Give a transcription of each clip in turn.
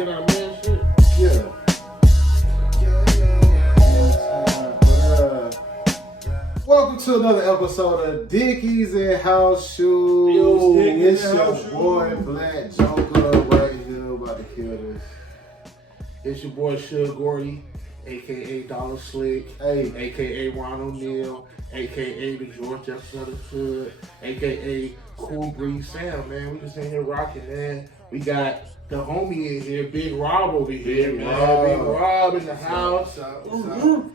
get on a man shit. Yeah. Welcome to another episode of Dickies House Shoes. Yo, it's Dickies your House boy Black Joker right here about to kill this. It's your boy Suge Gordy, aka Dollar Slick, Hey, aka Ron O'Neal, aka the George Jefferson of the Hood, aka Cool Breeze Sam, man. We just in here rocking, man. We got the homie in here, Big Rob over here, man. Big Rob in the house.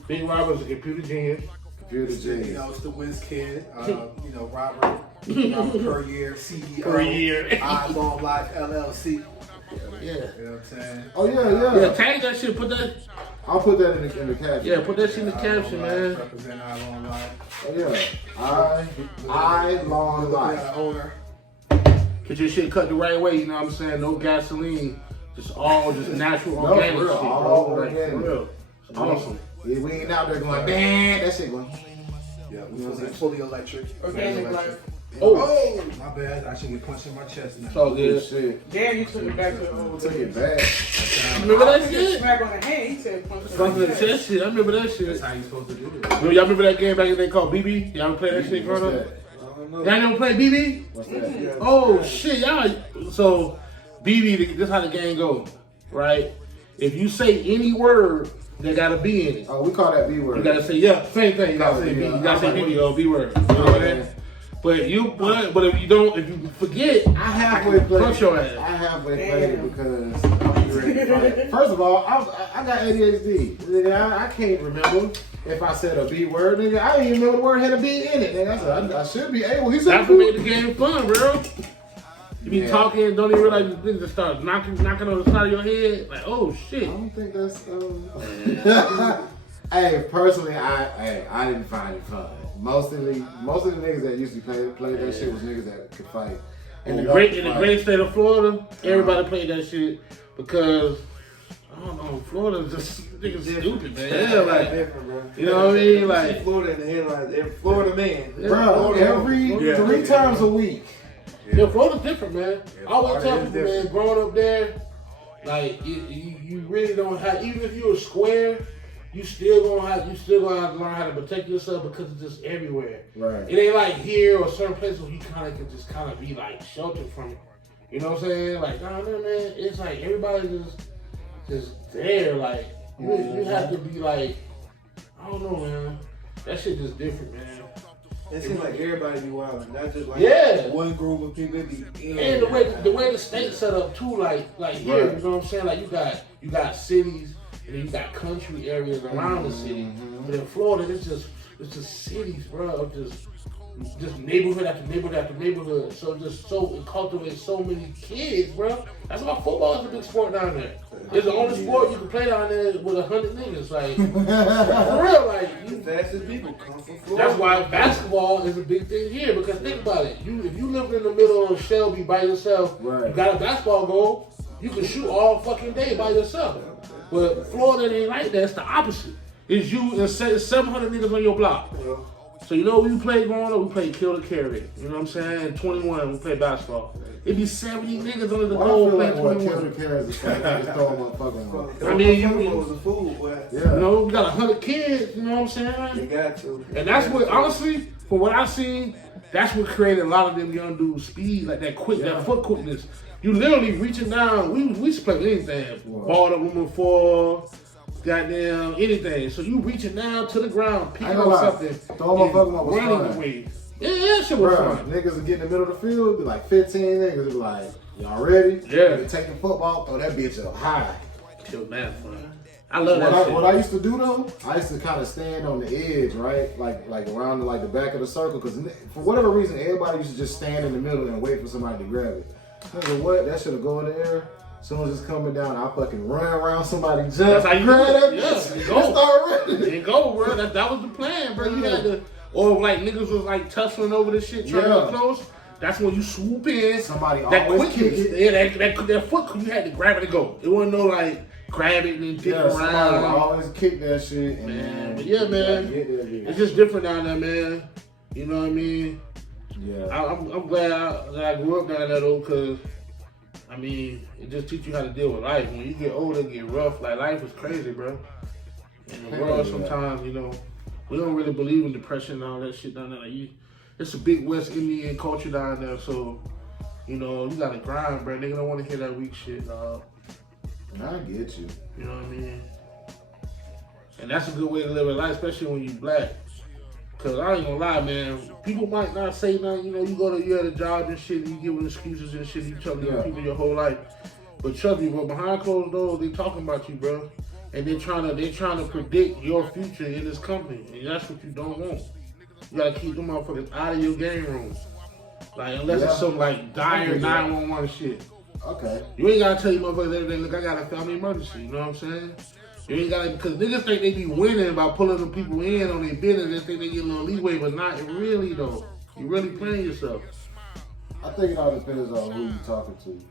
Big Rob is a computer genius. computer genius. You know, it's the Wiz Kid. Robert Perrier, CEO. Perrier. I Long Life LLC. Yeah. You know what I'm saying? Oh yeah. Yeah, tag that shit. Put that. I'll put that in the caption. Yeah, put that shit in the caption, man. Represent I Long Life. Oh yeah. I long life. Owner. Get your shit cut the right way, you know what I'm saying? No gasoline. Just natural No, organic for real, shit, bro. all Like, organic. for real. It's awesome. Yeah, we ain't out there going, man, that shit going. Yeah, we fully electric. Organic life. Oh, My bad. I should get punched in my chest now. it's all Good good. shit. Damn, you took it back to the old Took it days. back. Remember that He said shit? smack on the hand. He said punch on Something the to head. test shit. I remember that shit. That's how you supposed to do it. Y'all remember that game back in the day called BB? Y'all ever play that shit What's growing that? up? I don't know. Y'all never play BB? What's that? Oh shit, y'all. So BB, this how the game goes, right? If you say any word, there gotta be in it. Oh, we call that B word. You gotta say same thing. You gotta say B. You gotta say BB or B word. You know what I mean? But if you don't, if you forget, I halfway played. punch your ass. I halfway played it because I'm ready to fight. First of all, I got ADHD. Nigga, I can't remember if I said a B word. Nigga, I didn't even know the word had a B in it. Nigga, I said I should be able. He said That's what made the game fun, bro. You be Yeah. talking, don't even realize you just start knocking on the side of your head. Like, oh I shit. don't think that's. Hey, personally, I didn't find it fun. Most of the niggas that used to play that shit was niggas that could fight. In the Or great fight. state of Florida, everybody played that shit because I don't know, Florida's just niggas stupid, man. Yeah, like different, bro. you know what I mean? Like Florida in the headlines. Every Florida man. Bro, every Yeah. 3 times a week. yeah, Florida's different, man. I always tell Florida is people, man, growing up there, like you really don't have. Even if you're a square, you still gonna have to learn how to protect yourself because it's just everywhere. Right. It ain't like here or certain places where you kind of can just kind of be like sheltered from it. You know what I'm saying? Like, nah, man, it's like everybody just there. Like, you have to be like, I don't know, man. That shit just different, man. It seems like everybody be wild, not just like Yeah. one group of people. It be in. And the way the state's set up too, like here, Right. you know what I'm saying? Like you got cities and then you got country areas around the city. But in Florida, it's just cities, bro. Of just neighborhood after neighborhood after neighborhood. So it cultivates so many kids, bro. That's why football is a big sport down there. It's the only sport you can play down there with 100 niggas. Like for real, like The fastest people come from Florida. that's why basketball is a big thing here. Because think about it, if you live in the middle of Shelby by yourself, Right. you got a basketball goal, you can shoot all fucking day by yourself. But Florida ain't like that. It's the opposite. It's you and 700 niggas on your block. So you know when we played growing up, we played kill to carry. You know what I'm saying? 21, we played basketball. It'd be 70 niggas under the Well, I goal feel playing like what 21. Kendrick cares is like just throw a motherfucking one. I mean, Football was a fool, boy. You Yeah. know, we got 100 kids. You know what I'm saying? You got to. And that's what, honestly, from what I've seen, that's what created a lot of them young dudes' speed, like that foot quickness. You literally reaching down. We used to play anything, ball up room 4, goddamn anything. So you reaching down to the ground, I picking ain't gonna up lie. something, Throw a motherfucking one was running fun. away. Yeah, that shit was Bro, fun. niggas would get in the middle of the field, be like 15 niggas, be like, y'all ready? Yeah. They take the football, throw that bitch up high. Shit, man, fun. I love that shit. What I used to do though, I used to kind of stand on the edge, right, like around the back of the circle, because for whatever reason, everybody used to just stand in the middle and wait for somebody to grab it. Nigga, what? That should go in the air. As soon as it's coming down, I fucking run around somebody, jump, That's how you grab do that it. bitch, Yeah, and go. start running. There you go, bro. That was the plan, bro. You had to, or like niggas was like tussling over this shit, trying to Yeah. get close. That's when you swoop in. Somebody that always kick quickness, it. yeah, that foot, you had to grab it and go. It wasn't no like grab it and dick Yeah, somebody would around. always kick that shit. And Man, but yeah, you man. gotta get that bitch. It's just different down there, man. You know what I mean? Yeah. I'm glad that I grew up down there though, cause I mean, it just teaches you how to deal with life. When you get older, it get rough. Like, life is crazy, bro. In the world, sometimes, you know, we don't really believe in depression and all that shit down there. Like, it's a big West Indian culture down there, so, you know, you gotta grind, bro. Nigga don't want to hear that weak shit, dog. I get you. You know what I mean? And that's a good way to live a life, especially when you black. Cause I ain't gonna lie, man. People might not say nothing. You know, you at a job and shit, and you giving excuses and shit. You telling people your whole life. But trust me, bro. Behind closed doors, they talking about you, bro. And they're trying to predict your future in this company, and that's what you don't want. You gotta keep them motherfuckers out of your game room. Like, unless it's some like dire 911 shit. Okay. You ain't gotta tell you motherfuckers every day, look, I got a family emergency. You know what I'm saying? You ain't gotta, because niggas think they be winning by pulling them people in on their business. They think they get a little leeway, but not really though. You really playing yourself. I think it all depends on who you talking to.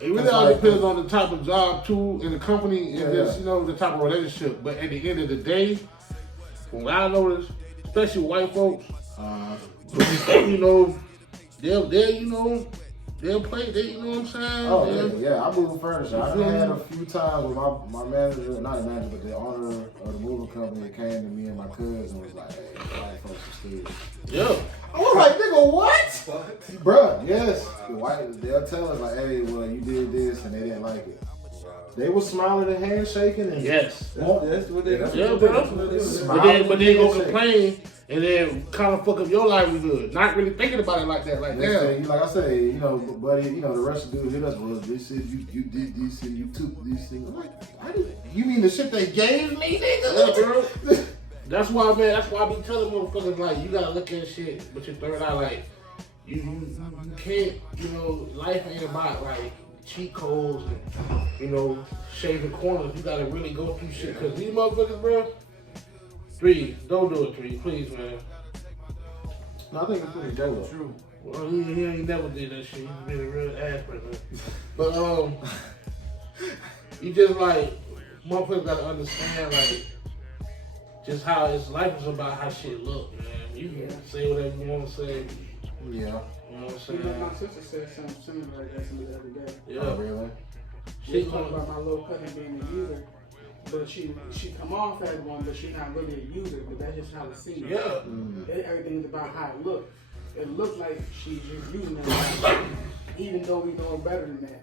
It really all depends on the type of job too, in the company, and just, you know, the type of relationship. But at the end of the day, from what I notice, especially white folks, you know, they'll play, you know what I'm saying? Oh, yeah, I move furniture. I've had a few times with my manager, not the manager, but the owner of the moving company that came to me and my cousin and was like, hey, white folks are stupid. Yeah. I was like, nigga, what? Bruh, yes. The white, they'll tell us, like, hey, well, you did this, and they didn't like it. They were smiling and handshaking. And yes. That's what they do. Yeah, bro. But then go complain and then kind of fuck up your livelihood. Not really thinking about it like that. Like, damn. Like I say, you know, buddy, you know, the rest of the dudes hit us, well, they said you did this and you took these things. I'm like, you mean the shit they gave me, nigga? Yeah, bro. That's why I be telling motherfuckers, like, you gotta look at shit with your third eye. Like, you can't, you know, life ain't about, like, cheat codes and, you know, shaving corners. You gotta really go through shit. Cause these motherfuckers, bro, don't do it, please, man. No, I think it's pretty dope. True. Well, he ain't never did that shit. He's been a real ass person. But, you just, like, motherfuckers gotta understand, like, just how his life is about how shit look, man. You can say whatever you want to say. Yeah. You know what I'm saying? You know, my sister said something similar like that to me the other day. Yeah. Oh, really? She talked about my little cousin being a user, but she come off as one, but she's not really a user. But that's just how it seems. Yeah. Everything's about how it looks. It looks like she's just using it, even though we know better than that.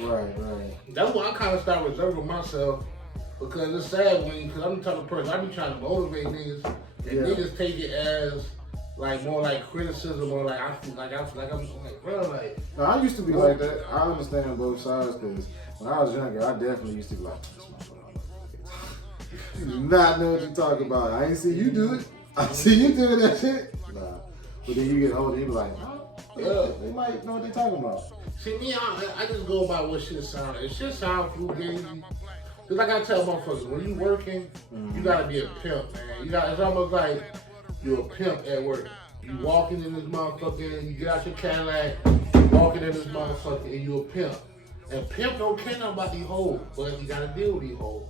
Right. That's why I kind of start reserving myself, because it's sad because I'm the type of person, I be trying to motivate niggas, and niggas take it as like more like criticism or like I feel like I'm like, bro, like. No, I used to be like that. I understand both sides, because when I was younger, I definitely used to be like, you do not know what you're talking about. I ain't see you do it. I see you doing that shit. Nah. But then you get older, you be like, they might know what they're talking about. See me, I just go by what shit sound. If shit sound fugazi, cause like I tell motherfuckers, when you working, you gotta be a pimp, man. It's almost like you're a pimp at work. You walking in this motherfucker, you get out your Cadillac, walking in this motherfucker, and you a pimp. And pimp don't care nothing about these hoes, but you gotta deal with these hoes.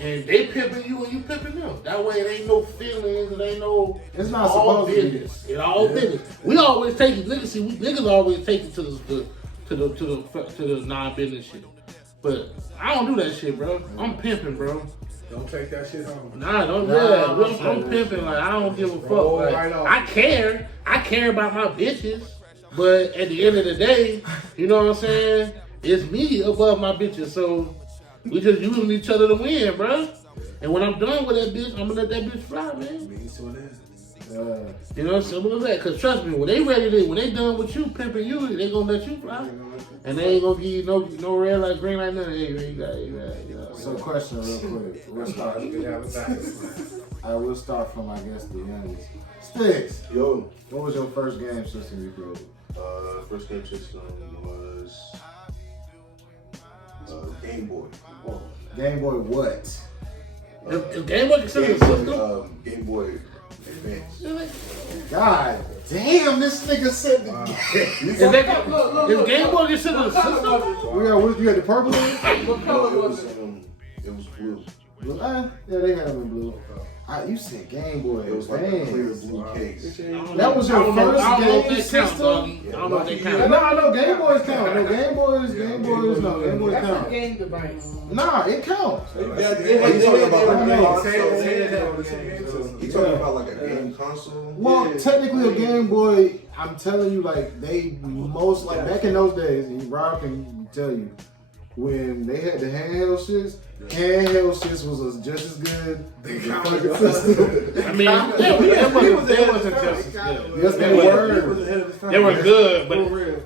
And they pimping you and you pimping them. That way it ain't no feelings, it ain't no. It's not all supposed business. It's all business. We always take it. Niggas always take it to the non-business shit. But I don't do that shit, bro. I'm pimping, bro. Don't take that shit home. I'm pimping. Like, I don't give a fuck. Like, I care about my bitches, but at the end of the day, you know what I'm saying? It's me above my bitches, so we just using each other to win, bro. And when I'm done with that bitch, I'm gonna let that bitch fly, man. You know, simple as that. Cause trust me, when they done with you, pimping you, they gonna let you fly. And they ain't gonna give you no red light, green light, nothing. Hey, man, you got. So question real quick. We'll start. I will start from, I guess, the youngest. Sticks. Yo. What was your first game system you created? First game system was Game Boy. Game Boy what? Is Game Boy considered a system? Game Boy Advance. God damn, this nigga said the Is Game Boy considered a system? You had the purple one? What color was it? It was blue. Yeah, they had them in blue. You said Game Boy. It was like a clear Advance. blue case. That was your first game system? I don't know if they count. No, I know Game Boys count. No, Game Boys That's a count. game device. Nah, it counts. He's talking about like a Handheld. He's talking about like a game console. Well, technically a Game Boy, I'm telling you, like, they most, like, back in those days, and Rob can tell you, when they had the handheld shits was just as good as the fucking system. I mean, they wasn't just as good. Yes, they were. They were good, but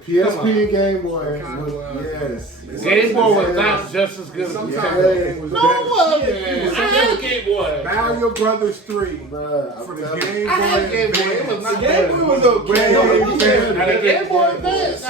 PSP and Game Boy, yes. Game Boy was not just as good as Sometimes the the game was No, better. it wasn't. I had a Game Boy. Mario Brothers 3 Bruh, for I'm the telling you. Game Boy. I had a Game Boy. It was not The bad. Game Boy was okay. Now, the Game Boy Advance.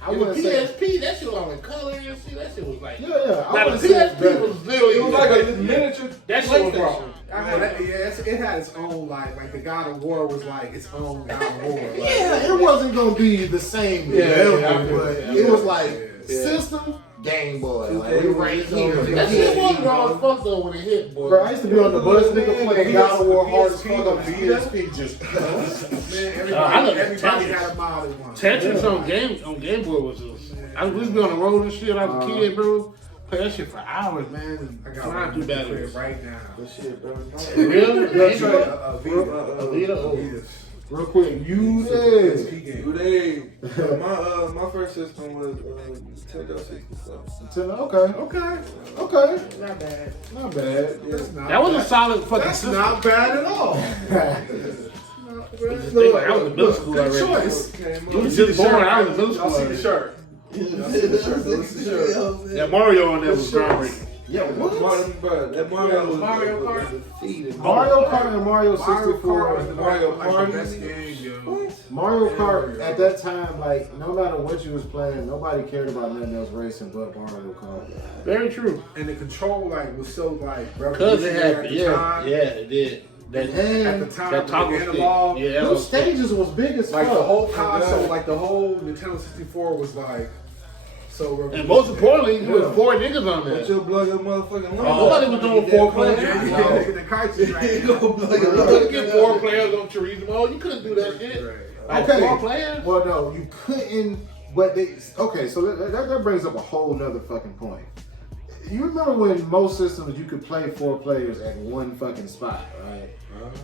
I the wouldn't say. PSP, that shit was on color and shit. That shit was like. Yeah, I Now, the wouldn't say it's PSP better. was literally. It was like a miniature. That shit was wrong. It had its own like the God of War was like its own God of War. Like, Yeah, it wasn't gonna be the same level, but it was like system Game Boy. Like we right here. That shit wasn't wrong as fuck though when it hit, boy. Bro, I used to be on the bus, nigga, playing God of War hard as fuck on the PSP PSP. Just man, I love everybody Tetris. had a modded one. Tetris on Game Boy was just. I used to be on the road and shit. I was a kid, bro. Play that shit for hours, man. I got Flying one through to play batteries. right now. That shit, bro. Really? Vita. real quick, you there? PSP game. Good day. My first system was Nintendo 64. Okay. Not bad. Not bad. That's not That was a bad. solid fucking That's system. not bad at all. Just think like I was in middle school Good already. choice. You was just born. I was in middle school Y'all see the already. shirt. Yeah, Mario on there was groundbreaking. Yo, what? Mario Kart. Mario Kart and Mario Mario Kart 64. was the best game, yo. Mario Kart at that time, like, no matter what you was playing, nobody cared about nothing else racing but Mario Kart. Very true. And the control was so like Cause it revolutionary had, at the time. it did. That, At the And time, that with toggle the stick. analog, Yeah, that those was stages was big as like fuck. the whole console, like the whole Nintendo 64 was like so revolutionary. And most importantly, there was 4 niggas on there. Put your blood your motherfucking line. Nobody was doing 4 players. Yeah, you You can't take the cartridge right now. couldn't get 4 players on Turismo. You couldn't do that shit. Like Okay. 4 players. Well, no, you couldn't. But they okay. So that brings up a whole nother fucking point. You remember when most systems you could play 4 players at one fucking spot, right?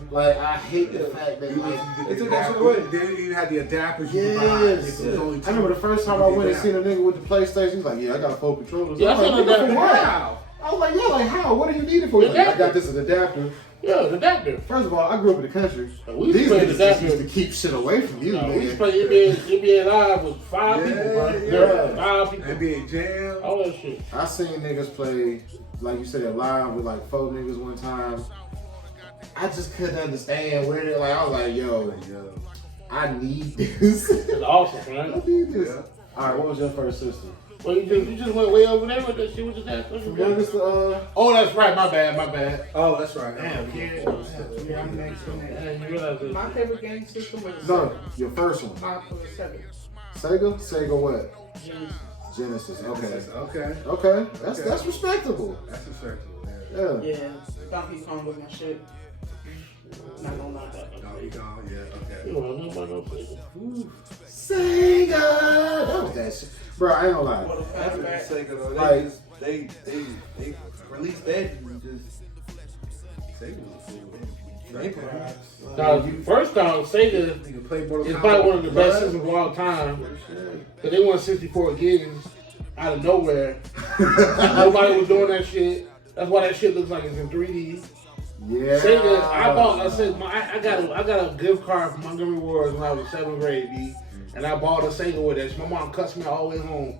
Like I hate the fact that like, They took that shit away. Then you had the adapters you could buy. yes. It was only I remember the first time I went and seen a nigga with the PlayStation. He's like, "Yeah, I got 4 controllers." Yeah, I I'm like, seen "Nigga, that. for what?" Wow. I was like, "Yeah, like how? What do you need it for?" He's like, "I got this as an adapter." Yeah, the adapter. First of all, I grew up in the country. We used to These play niggas the just adapter. used to keep shit away from you, We used to man. play NBA Live with 5 people, bro. Yeah. 5 people. NBA Jam. All that shit. I seen niggas play, like you said, live with like 4 niggas one time. I just couldn't understand where they like. I was like, yo, I need this. It's awesome, I right? need this. All right, what was your first system? Well, you just went way over there with that shit. We just had From youngest to Oh, that's right. My bad. Oh, that's right. Damn, kid. Yeah, I'm next. Damn, you realize it. My favorite game system was no, your first one. my Sega. Sega? Sega what? Genesis. Genesis. Okay. Okay. That's respectable. That's respectable. Yeah. Yeah, Donkey Kong was my shit. Not gonna lie that. Donkey Kong, yeah, okay. You don't know about no Sega. Sega. That was that shit. Bro, I ain't gonna lie. After the sake of it, Like- they released that and just Sega was a cool game. Now, first off, Sega You can play Mortal is Kombat. probably one of the best systems of all time. Because they won 64 gigs out of nowhere. Nobody was doing that shit. That's why that shit looks like it's in 3D. Yeah. Sega, I got a gift card from Montgomery Ward when I was 7th grade, B. And I bought a Sega with that. My mom cussed me all the way home.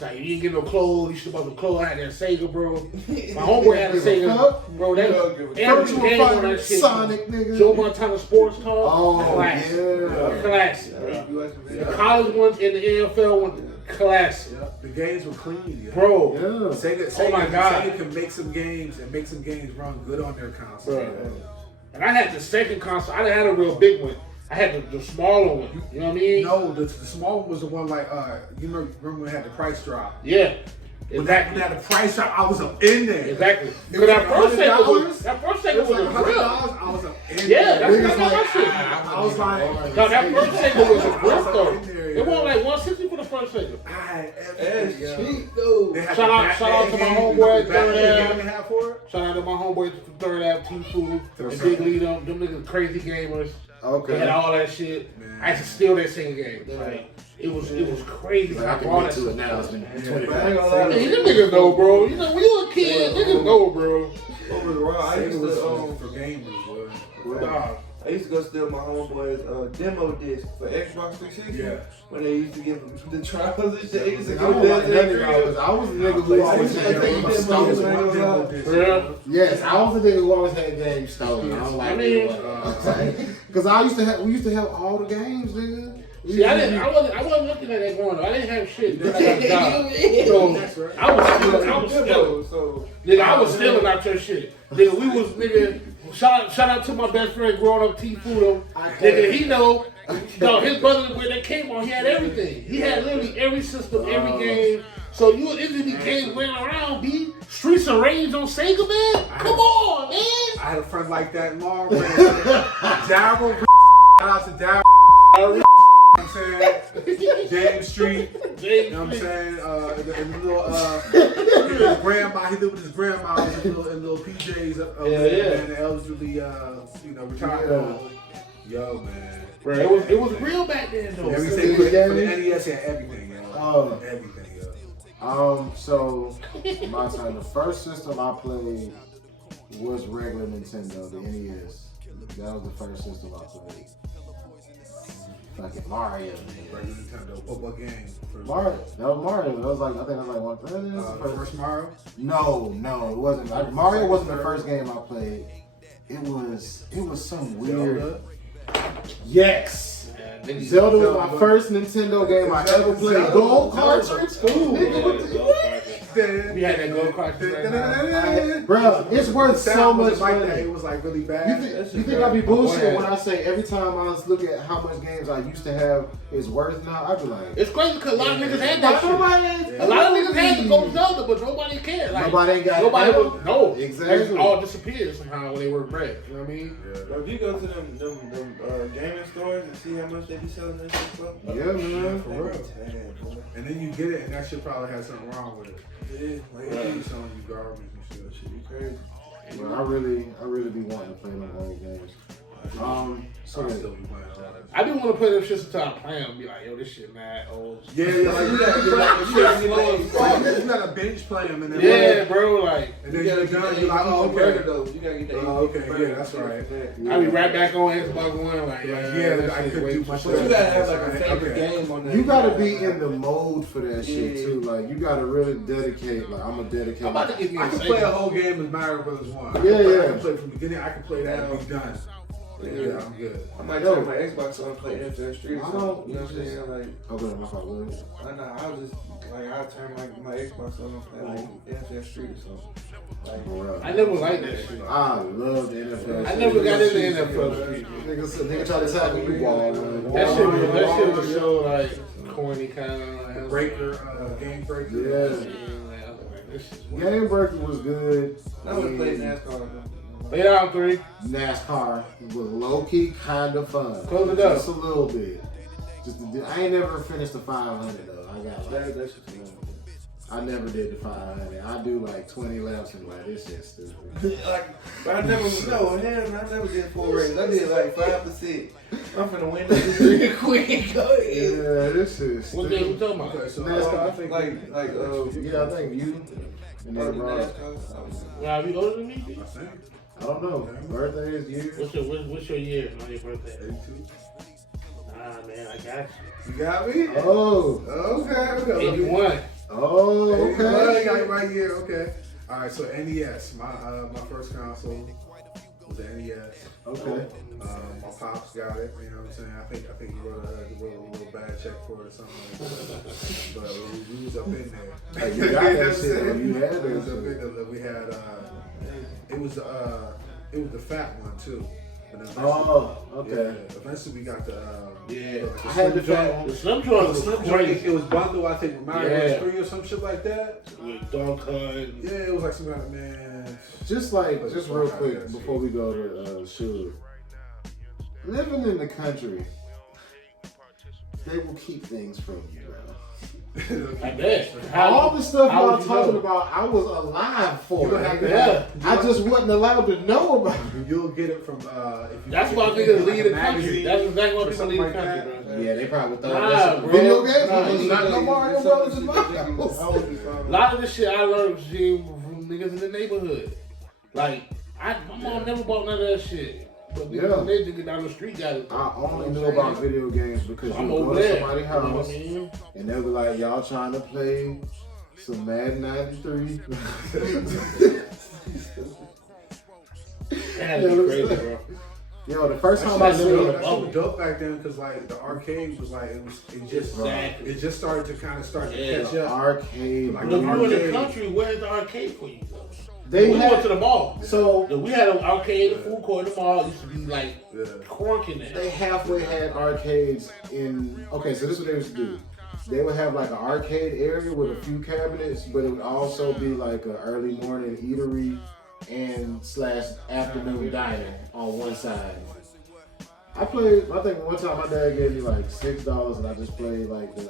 Like, you didn't get no clothes. You should have bought the clothes. I had that Sega, bro. My homeboy had a Sega. Bro, that every game on that shit. Sonic, nigga. Joe Montana Sports Car. Oh, classic. yeah. Classic, bro. The college ones and the NFL one, classic. The games were clean, yeah. Bro. Yeah. Sega, Oh my God. Sega can make some games and make some games run good on their console. Bro. And I had the second console. I didn't have a real big one. I had the smaller one. You know what I mean? No, the small one was the one like you remember when it had the price drop. Yeah. But that the price I was up in there. Exactly. It But was that first $100. single was a $100. grill. I was up in Yeah, there. that's my shit. I was like, No, that first single was a grip I was though. in there, It wasn't like 160 for the first single. That's cheap though. Shout out to my homeboy Third Ave. Ave. Shout out to my homeboys from Third Ave, T-Food, and Big Lee, them niggas crazy gamers. They had Okay. all that shit. Man. I used to steal their singing game. Like, it was crazy. But I can get to it now. It's been 25 Hey, them niggas know, bro. You know, when you a kid, niggas know, bro. Over the raw, I used to for gamers, boy. Dog. I used to go steal my homeboys' demo disc for Xbox 360. Yeah. When they used to give them the trials and shit. They used to I go don't down like to none the of y'all, crib. 'cause I was the nigga who always had games stolen. For real? Yes, I was the nigga who always had games stolen. I don't like I mean, because we used to have all the games, nigga. See, I wasn't looking at that going on. I didn't have shit. Then I got a job. So I was stealing. So Nigga, I was stealing out your shit. Nigga, we was nigga. Shout out to my best friend growing up, T-Food. Nigga, he know. Dog, his brother when they came on, he had everything. He had literally every system, every game. So you instantly came running around, B. Streets of Rage on Sega, man. Come on, man. I had a friend like that in Marlboro. Daryl. Shout out to Daryl. You know what I'm saying? James Street. You know what I'm saying? And the little his grandma, he lived with his grandma in little PJs over there, and the elderly, retired home. Yo, man. Bro, it was real back then, though. Everything for the NES had everything, yo. Oh. Everything, yo. So my time, the first system I played was regular Nintendo, the NES. That was the first system I played. Fucking Mario. Regular Nintendo. What game? Mario. That was Mario. That was like, I think it was like one. First Mario? No, it wasn't. Mario wasn't the first game I played. It was some weird. Zelda? Yes. Zelda was my first Nintendo game I ever played. Gold cartridge? We had that gold cartridge. Bro, it's worth so much like money. that. It was like really bad. You think I'd be bullshit when I say every time I look at how much games I used to have is worth now? I'd be like, It's crazy because a lot of niggas had that shit. A lot of niggas had the gold Zelda, but nobody cared. Like, nobody ain't got it. Nobody was, no. Exactly. They just all disappeared somehow when they were bred. You know what I mean? If you go to them gaming stores and see how much they be selling that shit for, yeah, man. for real. And then you get it, and that shit probably has something wrong with it. Yeah, Like, they selling you garbage and shit. That shit be crazy. But I really be wanting to play them old games. So I still be playing all that. I do want to play them shits until I play them and be like, yo, this shit mad old. Yeah, like you gotta binge play them and then Yeah, bro, like, and then you're done. You're like, oh, okay. though. You gotta get that. Oh, okay, yeah, that's right. I be right back on Xbox One, like, Yeah, I could do my But you gotta have like a favorite Okay. game on that. You gotta be in the mode for that shit too. Like you gotta really dedicate. Like I'm gonna dedicate. I'm about to get me I a can play a Sega. whole game as Mario Brothers 1. I can play from the beginning. I can play that and be done. Yeah, I'm good. I might turn my Xbox on and play NFL Street or I something. don't- You know what I'm saying? Like, Okay, my fault. Go ahead. I was just like, I turn my Xbox on and play like NFL Street or something. Like, I never liked that shit. I love the NFL. I never got into NFL Street. Nigga try to tackle you ball. Man. That shit was so, like, corny kind of. Like, Breaker, Game Breaker. Yeah. Game Breaker was good. I would play NASCAR though. Lay down 3. NASCAR was low key kind of fun. Close it up. Just a little bit. I ain't never finished the 500 though. I got like, That's just I never did the 500. I do like 20 laps and like this shit's stupid. like, but I never I never did 4 races. I did like 5%. I'm finna win this real quick. Go ahead. Yeah, this is What game you talking about? Okay, so NASCAR, I think like yeah, I think you and then bro. Well, are you older than me? B? I think I don't know. Birthdays, years. What's your year on your birthday? 82. Nah, man, I got You got me? Oh, Okay. you. 81. oh, I okay. got it right here. Okay. All right. So NES, my first console was the NES. Okay. My pops got it. You know what I'm saying? I think he wrote a little bad check for it or something like that. But we was up in there. Hey, you got that shit, though. You had We was that up in shit. there. We had it was the fat one too. But then Oh, okay. yeah, eventually we got the Yeah. like the I had the Slim fat- Jim. The Slim The Joint was Slim Jim, crazy. it was bundle, I think, with Mario Yeah. 3 or some shit like that. With Dog Hunt. Yeah, it was like some kind of, man. Just real quick before we go to shoes. Living in the country, they will keep things from you, bro. I bet. All the stuff how y'all would you talking know? about, I was alive for. You have to Yeah. I just wasn't allowed to know about it. You'll get it from, if you That's get why it niggas from, like, leave a the country. magazine That's exactly why or people something leave the like country, that. bro. Yeah, they probably thought Nah, that's bro. video games. Nah, Not no Mario Brothers in my house. A lot of the shit I learned from niggas in the neighborhood. Like, my mom never bought none of that shit. But niggas they get down the street got it. I only knew about video games because I'm you go over to there. somebody's You know what house I mean? and they'll be like, y'all trying to play some Madden 93. That was crazy, bro. Yo, the first time That I shit seen was it, dope. That shit was dope back then because like the arcade was like Exactly. it just started to kind of start to Yeah. catch up. arcade. Like But if you in the arcade. country, where's the arcade for you, though? They we went had to the mall. so We had an arcade, a food court in the mall. It used to be like Yeah. corking there. they halfway had arcades in. Okay, so this is what they used to do. They would have like an arcade area with a few cabinets, but it would also be like an early morning eatery and / afternoon diner on one side. I think one time my dad gave me like $6 and I just played like the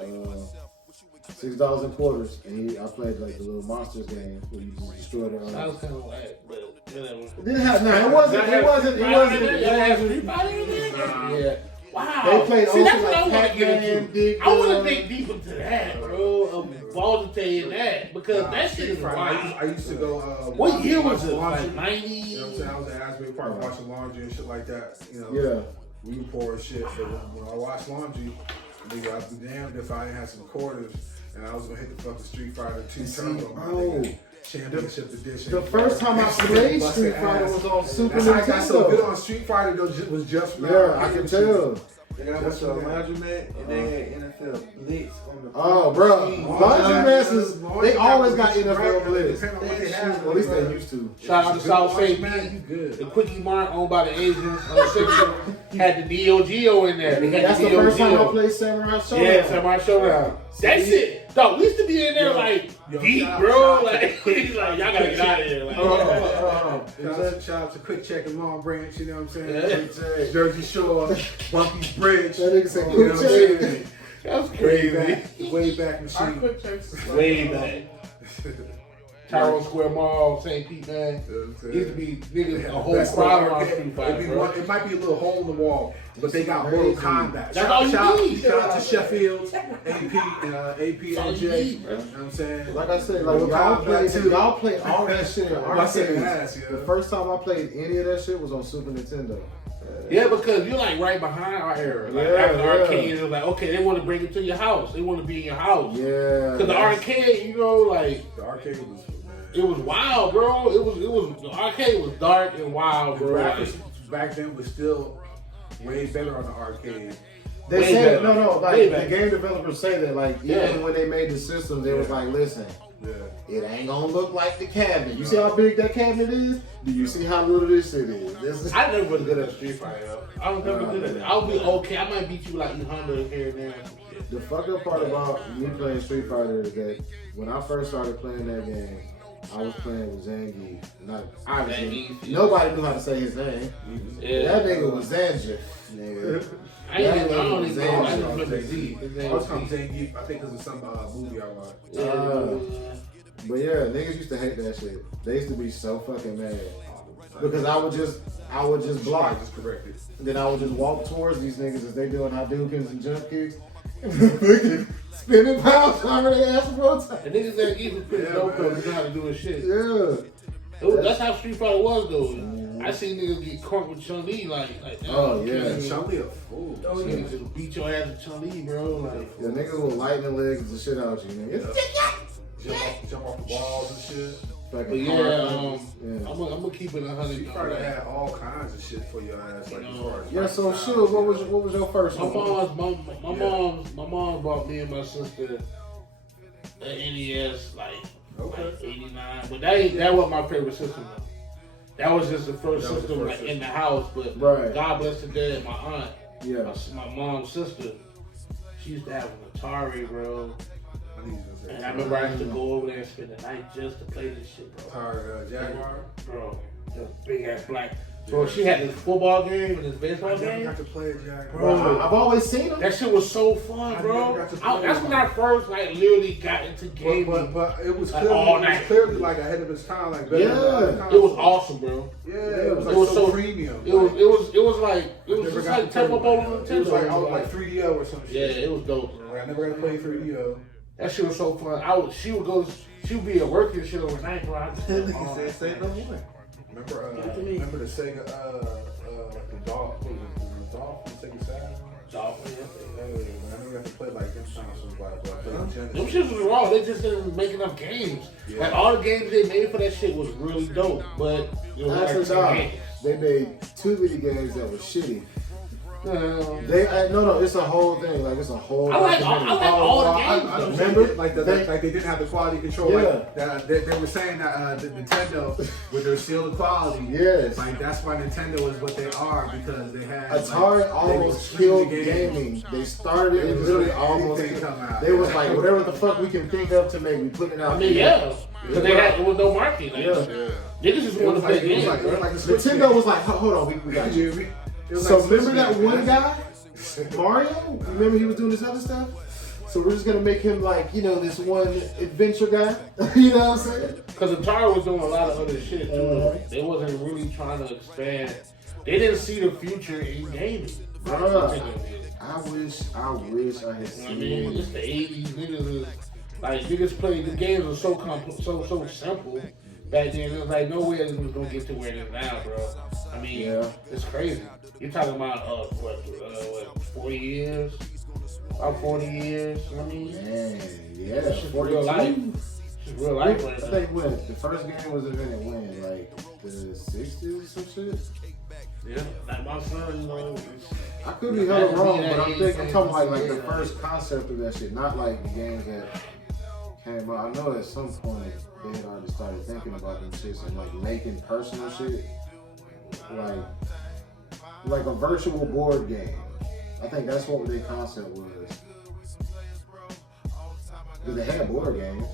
$6 in quarters and I played like the little monsters game where you just destroy the. That was kind of whack, but whatever. It didn't have no. It wasn't. Street Fighter in there? Yeah. Wow. They played See, also that's what I like want to get Pac-Man, into. Dig I want Dug. to dig deep into that, bro. Of Balditay and that because that shit is wild. I used to go. What year was watch it? laundry. Like 90? You know what I'm saying? I was at Asbury Park watching laundry and shit like that. You know, Yeah. we would pour shit. But when I watched laundry, nigga, I'd be damned if I didn't have some quarters and I was gonna hit the fucking Street Fighter 2 Turbo. my nigga. Championship edition. The first time I played Street Fighter was on Super That's how I got so good Nintendo. on Street Fighter. Though was just Yeah, I can tell. Then I went to a laundromat and they had NFL Blitz on the Oh, bro, machine. laundromats is they always got NFL blitz. Depending on what they have. Well, at least they used to. Shout out to South St. Man, you Pete. good. The Quickie Mart owned by the Asians on the section had the Neo Geo in there. They had That's the Neo first time I Geo. played Samurai Showdown. Yeah, Samurai Showdown. That's it. Dog, we used to be in there like deep, bro. Like, he's like, y'all gotta get out of here. Like, Shout out to Quick Check and Long Branch, you know what I'm saying? Yeah. Jersey Shore, Bumpy's Bridge. That nigga said, You know what I'm "Quick saying? that's Way crazy. back, way back Our machine. quick checks. Way back. Tyrone Square Mall, St. Pete, man. Used to be niggas a whole That's crowd what on arcade- Street Fighter, it'd be bro. one- It might be a little hole in the wall, but they got Crazy. Mortal Kombat. That's all you need. Shout out to Sheffield, AP, That's all you AJ. need, You bro. know what I'm saying? Like I said, like Mortal y'all Kombat played all that shit in I said arcades. ass, yeah. The first time I played any of that shit was on Super Nintendo. Yeah, because you're like right behind our era. Like Yeah, after the yeah. arcade, it was like, okay, they want to bring it to your house. They want to be in your house. Yeah. Because the arcade, you know, like The arcade was, man. it was wild, bro. It was the arcade was dark and wild, The bro. graphics back then was still way better on the arcade. They Way say better. no, like Way the better. game developers say that, like Yeah. even when they made the system, they was like, listen, Yeah. it ain't gonna look like the cabinet. You see how big that cabinet is? Do you see how little this shit is? This is I never was good at Street Fighter. Though. I was never good at it. I'll be okay. I might beat you like 100 here and there. and some shit. the fucked up part about me playing Street Fighter is that when I first started playing that game, I was playing with Zangief. Not obviously Zangief. nobody knew how to say his name. Yeah. That nigga was Zangief, nigga. I ain't even, I don't That even nigga know. was I just Zangief. remember Z. His name I was was from Z. Zangief, I think because of some movie I watched. Yeah. But yeah, niggas used to hate that shit. They used to be so fucking mad because I would just block. Just corrected. Then I would just walk towards these niggas as they doing Hadoukens and jump kicks. Spinning power timer their ass for time. And niggas that give was pretty Yeah, dope though. man. He know how to do his shit. Yeah. That's how Street Fighter was though. I seen niggas get caught with Chun-Li like Oh, yeah. Niggas Chun-Li a fool. just beat your ass with Chun-Li, bro. Like, Yeah, niggas with lightning legs and shit out you, nigga. Jump off the walls and shit. but Fucking yeah, hard. I'm gonna keep it 100. Street Fighter had all kinds of shit for your ass, like as far as Yeah, so shoot, what was your first My one? my mom bought me and my sister an NES like Okay. 89, but that wasn't my favorite system. Though. That was just the first That was the system first like, in the house, but Right. God bless the dead, my aunt, Yeah. my mom's sister, she used to have an Atari, bro. And I remember I used to go over there and spend the night just to play this shit, bro. Atari Jaguar. Bro, the big ass black. So she had this football game and this baseball I never game. got to play a Jaguar. Bro. I've always seen them. That shit was so fun, I bro. never got to play That's when I first like literally got into gaming. But it was Like, clearly, all it was night. clearly like ahead of its time, like better Yeah. than the other It was consoles. awesome, bro. Yeah, it was like It was so so- premium. It was like Never just got like to play Temple Bowl one. on It was like Nintendo. like 3DO or some Yeah, shit. it was dope. I never got to play 3DO. That shit was so fun. She would be at work and shit overnight, bro. I just Nigga said, say no more. Remember the Sega the Dolphin Sega Saturn? Dolphin, I never got to play like them consoles, but I played Them Genesis. shits was raw. They just didn't make enough games. Yeah. Like all the games they made for that shit was really dope, but it was like That's a 10 dog. games. They made too many games that were shitty. No. No, it's a whole thing. Like it's a whole. I like documentary. all the Well, games. I though. remember like they didn't have the quality control. Yeah. Like that, they were saying that the Nintendo with their seal of quality. Yes. Like that's why Nintendo is what they are because they had Atari like, almost they was killed games. gaming. They started it It and was literally like almost anything killed. come out. They was like, whatever the fuck we can think of to make, we put it out. I mean, yeah. Because there was no marketing. Like, Yeah. niggas just It want was to play like, it was games, like, it was bro. like a Switch Nintendo game. was like, hold on, we got you. It was So like a remember Switch that game, one man. guy, Mario? Remember he was doing this other stuff? So we're just gonna make him like, this one adventure guy. You know what I'm saying? Because Atari was doing a lot of other shit too. though. They wasn't really trying to expand. They didn't see the future in gaming. Like Bruh. Nintendo did. I wish I had You know what I seen mean? It's the 80s. Niggas played the games were so so simple back then. It was like no way it was gonna get to where it is now, bro. I mean, Yeah. it's crazy. You're talking about what 40 years? About 40 years. You know what I mean? Man, yeah, That's just 42. real life. It's real I life right now. think when the first game was invented when, like the 60s or some shit. Yeah, like my son, it's- I could be hella wrong, Imagine but being I'm that thinking, age, I'm talking like the yeah. first concept of that shit, not like the games that came out. I know at some point they had already started thinking about them shits and like making personal shit, like a virtual board game. I think that's what their concept was. Because they had board games.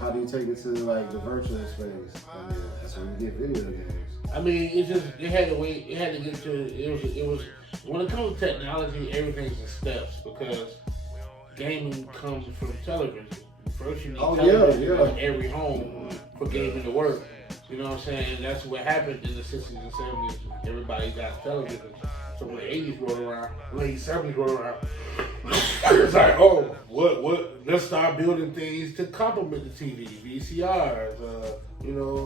How do you take it to like the virtual space? And then that's where you get video games. I mean, it had to wait. It had to get to. It was. When it comes to technology, everything's in steps because gaming comes from television. First, you need television in every home for gaming to work. You know what I'm saying? And that's what happened in the 60s and 70s. Everybody got television. So when the 80s rolled around, late 70s rolled around, it's like, oh, what? Let's start building things to complement the TV, VCRs,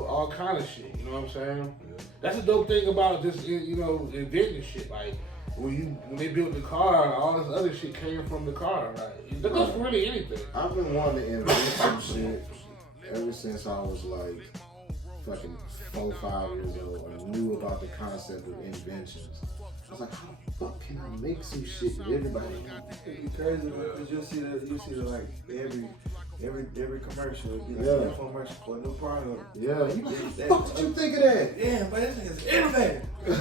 all kind of shit. You know what I'm saying? That's a dope thing about this, inventing shit. Like when they built the car, all this other shit came from the car. Like that goes for really anything. I've been wanting to invent some shit ever since I was like fucking 4-5 years old and knew about the concept of inventions. I was like, how the fuck can I make some shit that everybody wants? It'd be crazy because you see the like every commercial, it'd be like Yeah. an infomercial for a new product. Yeah, you like, how the fuck did you think of that? Yeah, but this nigga's innovative. This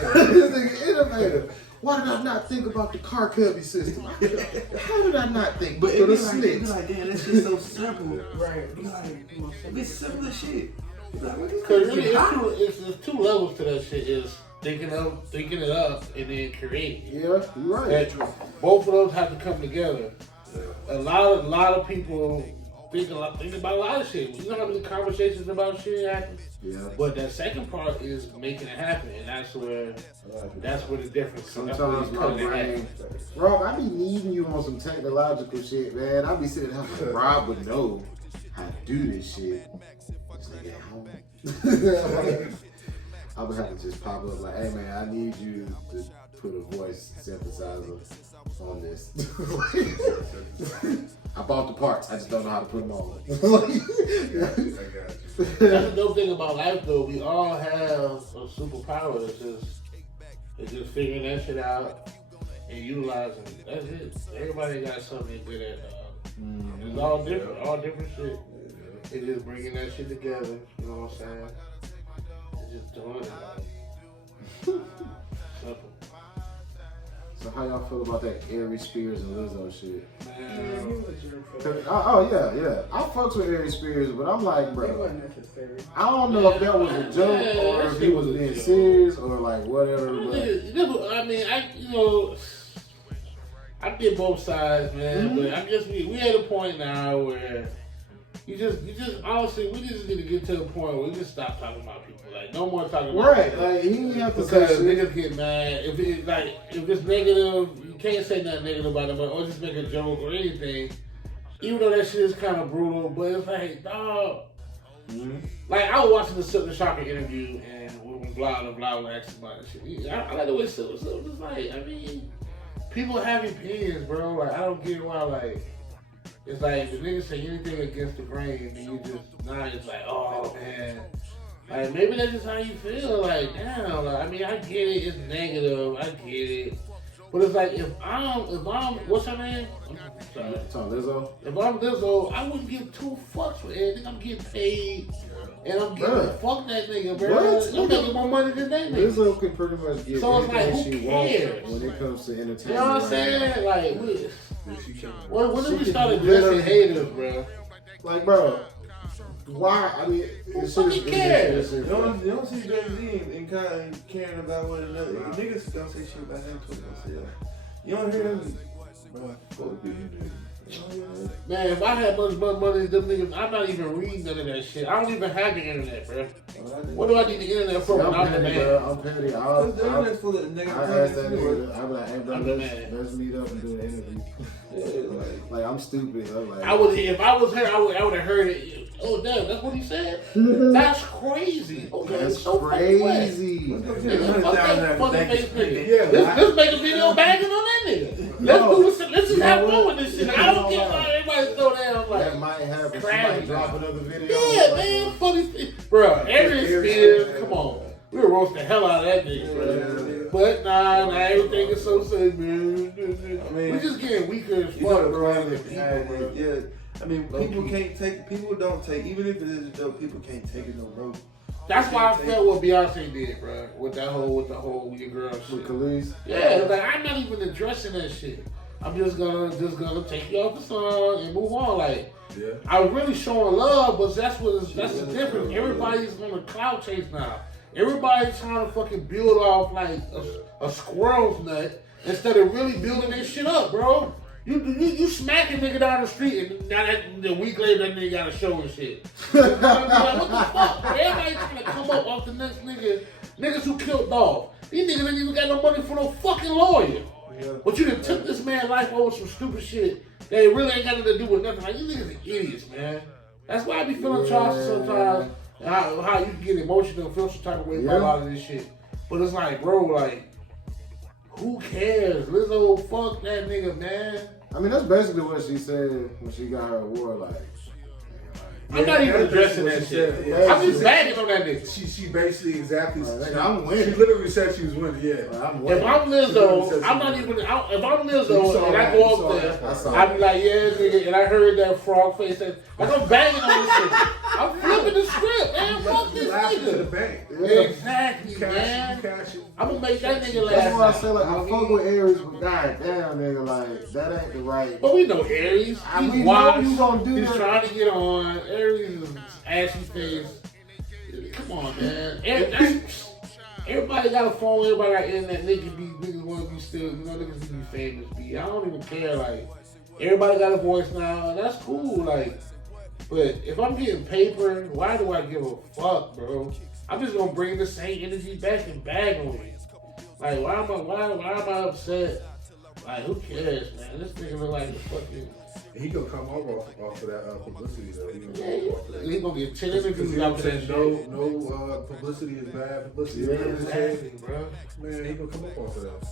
nigga innovative. Why did I not think about the car cubby system? How did I not think? But for it'd the be slits. like, damn, that shit's so simple. Right. It'd be like, it's simple as shit. You'd be like, what this Cause nigga really, hot? it's two levels to that shit. Is thinking it up, and then creating. Yeah, you're right. That both of those have to come together. A lot of people think about a lot of shit. You know how many conversations about shit happen? Yeah. But that second part is making it happen, and that's where the difference. Sometimes my brain, Rob, I be needing you on some technological shit, man. I be sitting there like, Rob would know how to do this shit. This nigga at home. I would have to just pop up like, hey man, I need you to put a voice synthesizer on this. I bought the parts, I just don't know how to put them on. I got you. That's the dope thing about life, though. We all have a superpower. It's just figuring that shit out and utilizing it. That's it. Everybody got something they're good at. It's all different shit. It's just bringing that shit together. You know what I'm saying? It's just doing it. Simple. So how y'all feel about that Aries Spears and Lizzo shit? Man, Oh yeah. I fucks with Aries Spears, but I'm like, It bro, wasn't necessary. I don't know if that was a joke or if he was being serious or like whatever. But I mean, I get both sides, man. But I guess we at a point now where you just honestly, we just need to get to the point where we just stop talking about people. Like, no more talking about right, people. like he didn't have to Because say shit. niggas get mad. If it's negative, you can't say nothing negative about it, or just make a joke or anything. Even though that shit is kind of brutal, but it's like, dog. Like, I was watching the Silk the Shocker interview, and when blah was asking about that shit. I like the way Silk was just like, I mean, people have opinions, bro. Like, I don't get why, like, it's like, the niggas say anything against the grain, and you just, now it's like, oh, man. Like, maybe that's just how you feel. Like, damn, like, I mean, I get it. It's negative. I get it. But it's like, if I'm, what's her name? I'm sorry. Lizzo. If I'm Lizzo, I wouldn't give two fucks for anything. I'm getting paid. And I'm getting, fuck that nigga, bro. What? I'm making more money than that nigga. Lizzo can pretty much get So it's anything like, she who wants cares? when it comes to entertainment. You know what I'm right saying? Like, when did we She start can addressing literally- haters, bro? now. Like, bro, why? I mean, it's fucking cares? You don't see Jay-Z and kind of caring about one another. Niggas don't say shit about him too. You don't hear him. Bro, fuck this nigga. You don't hear that? Man, if I had much more money than them niggas, I'm not even reading none of that shit. I don't even have the internet, bro. What do I need the internet for when I'm I'm the petty, man? bro. I'm petty. The internet's full of niggas. I asked that nigga, I'm like, hey, bro, I'm the man. let's meet up and do an interview. Like, I'm stupid. I'm like, If I was her, I would have heard it. Oh damn, that's what he said. That's crazy. Okay, that's so fucking wet. crazy. Nigga, fuck that funny face nigga. Yeah, Let's make a video bagging on that nigga. Let's just have fun with this shit. I don't care why everybody's so damn like. That might happen. She Crazy. might drop another video. Yeah, man, funny. Bro, Aries Spears, come on. We were roast the hell out of that nigga, bro. But nah, everything is so safe, man. We're just getting weaker as fuck, bro. As a people, bro. Yeah. I mean, people don't take, even if it is a joke, people can't take it no more. That's why I felt what Beyonce did, bro. With the whole your girl shit. With Khalees. Yeah, like I'm not even addressing that shit. I'm just gonna take you off the song and move on. Like, I'm really showing love, but that's the difference. Everybody's on a cloud chase now. Everybody's trying to fucking build off like a squirrel's nut instead of really building this shit up, bro. You smack a nigga down the street and now a week later that nigga got a show and shit. Like, what the fuck? Bro? Everybody's trying to come up off the next nigga. Niggas who killed Dolph. These niggas ain't even got no money for no fucking lawyer. But you done took this man's life over some stupid shit that really ain't got nothing to do with nothing. Like, you niggas are idiots, man. That's why I be feeling Charleston sometimes. How you can get emotional and feel some type of way about a lot of this shit. But it's like, bro, like, who cares? Lizzo, fuck that nigga, man. I mean, that's basically what she said when she got her award. Like, I'm not even addressing that shit. I'm just bagging on that nigga. She basically exactly. I'm winning. She literally said she was winning. Yeah. I'm If I'm Lizzo, I'm not even. If I'm Lizzo and I go up there, I be like, yeah, nigga, and I heard that frog face. Like, I'm banging on this nigga. I'm flipping the script, man. Fuck this To the nigga. bank. Exactly, man. I'm gonna make that nigga laugh. That's why I say, like, I fuck with Aries, but goddamn, nigga, like, that ain't the right. But we know Aries. We He's know washed. you gonna do He's that. trying to get on. Aries is ashy face. Come on, man. Everybody got a phone. Everybody got internet. Niggas want to be still. You know, niggas be famous. I don't even care. Like, everybody got a voice now, and that's cool. Like, but if I'm getting paper, why do I give a fuck, bro? I'm just gonna bring the same energy back and bag on it. Like, why am I upset? Like, who cares, man? This nigga look like a fucking. He gonna come off of that publicity though. He gonna come off of that. He gonna get 10 Because interviews you know out what of I'm that saying? shit. No publicity is bad. Publicity is good. Exactly, bro. Man, he gonna come up off of that.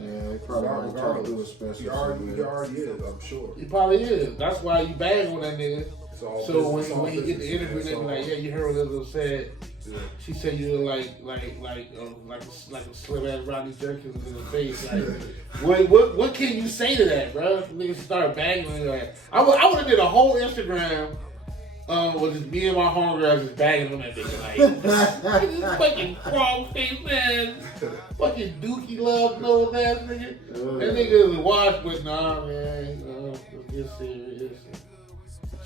Yeah, they probably already try to do a special. He already is, I'm sure. He probably is. That's why you bag on that nigga. So when you get the interview, they be like, yeah, you heard what Lizzo said. Yeah. She said you look like a slim ass Rodney Jerkins in the face. Like, what can you say to that, bro? Niggas start bagging on you. Like, I would have did a whole Instagram was just me and my homegirls just bagging on that nigga. Like, this fucking frog face man. Fucking dookie love nose ass nigga. That nigga is washed, but nah, man. Let's get serious.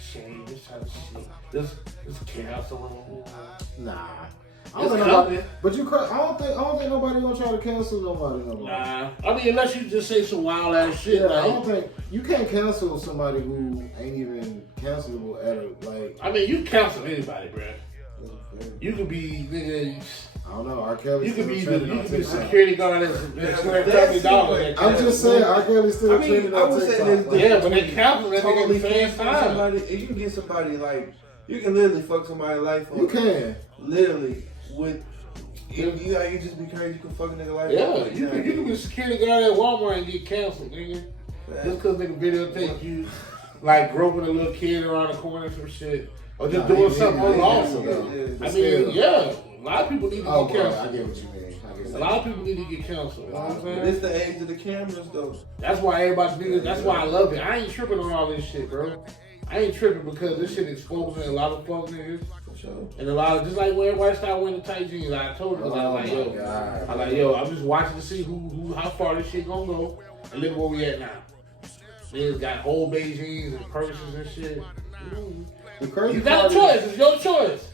Shame, this type of shit. This cancel. Nah. It's coming. But I don't think nobody gonna try to cancel nobody no more. Nah. I mean, unless you just say some wild ass shit. Yeah, like, I don't think you can't cancel somebody who ain't even cancelable at a like. I mean, you cancel anybody, bro. You could be nigga. I don't know. R. Kelly. You could be the trending on TikTok. security guard that's $30. I'm just saying, R. Kelly's still trending I on would say TikTok. there's Yeah, but they cancel that nigga totally at the same cancel time. somebody, and you can get somebody like you can literally fuck somebody's life up. You can. Literally with. You just be crazy. You can fuck a nigga like Yeah, that. you can be a security guard at Walmart and get canceled, nigga. Just because nigga videotape you, like groping a little kid around the corner or some shit. Or just doing something unlawful. I mean, yeah, a lot of people need to get canceled. I get what you mean. A lot of people need to get canceled. You know what I'm saying? It's the age of the cameras, though. That's why everybody niggas, that's why I love it. I ain't tripping on all this shit, bro. I ain't tripping because this shit exposing a lot of fuck niggas. Sure. And a lot of, just like when everybody started wearing the tight jeans, I told them, I'm just watching to see who how far this shit gonna go, and look where we at now. Niggas got whole Beijings and purses and shit. You got a choice. It's your choice.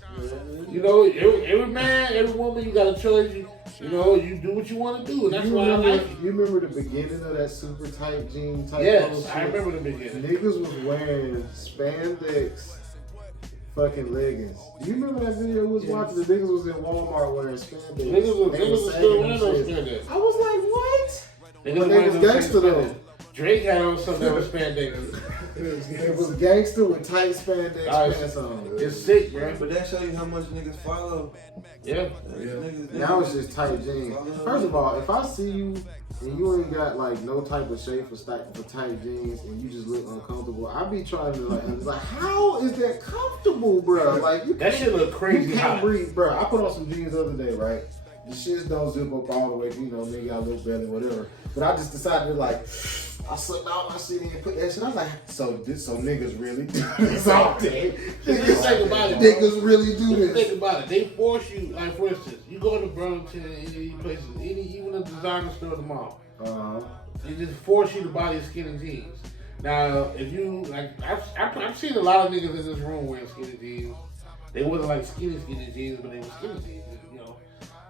You know, every man, every woman, you got a choice. You know, you do what you want to do, and that's why I like it. You remember the beginning of that super tight jean type? Yes, I remember the beginning. Niggas was wearing spandex fucking leggings. Do you remember that video we was watching? The niggas was in Walmart wearing spandex. Niggas was still wearing those spandex. I was like, what? Niggas They was gangster though. Drake had on something that was spandex. It was gangster with tight spandex pants on. It's sick, bro. But that show you how much niggas follow. Yeah. Now it's just tight jeans. First of all, if I see you and you ain't got like no type of shape for tight jeans and you just look uncomfortable, I be trying to like how is that comfortable, bro? Like that shit look crazy. You can't breathe, bro. I put on some jeans the other day, right? The shits don't zip up all the way, you know, maybe got a little belly, whatever. But I just decided to like, I sucked out my shit and put that shit. I was like, so niggas really do this all day. Think about it. Niggas really do this. Think about it. They force you, like for instance, you go to Burlington, any places, even a designer store at the mall. They just force you to buy these skinny jeans. Now, if you like, I've seen a lot of niggas in this room wearing skinny jeans. They wasn't like skinny jeans, but they were skinny jeans, you know.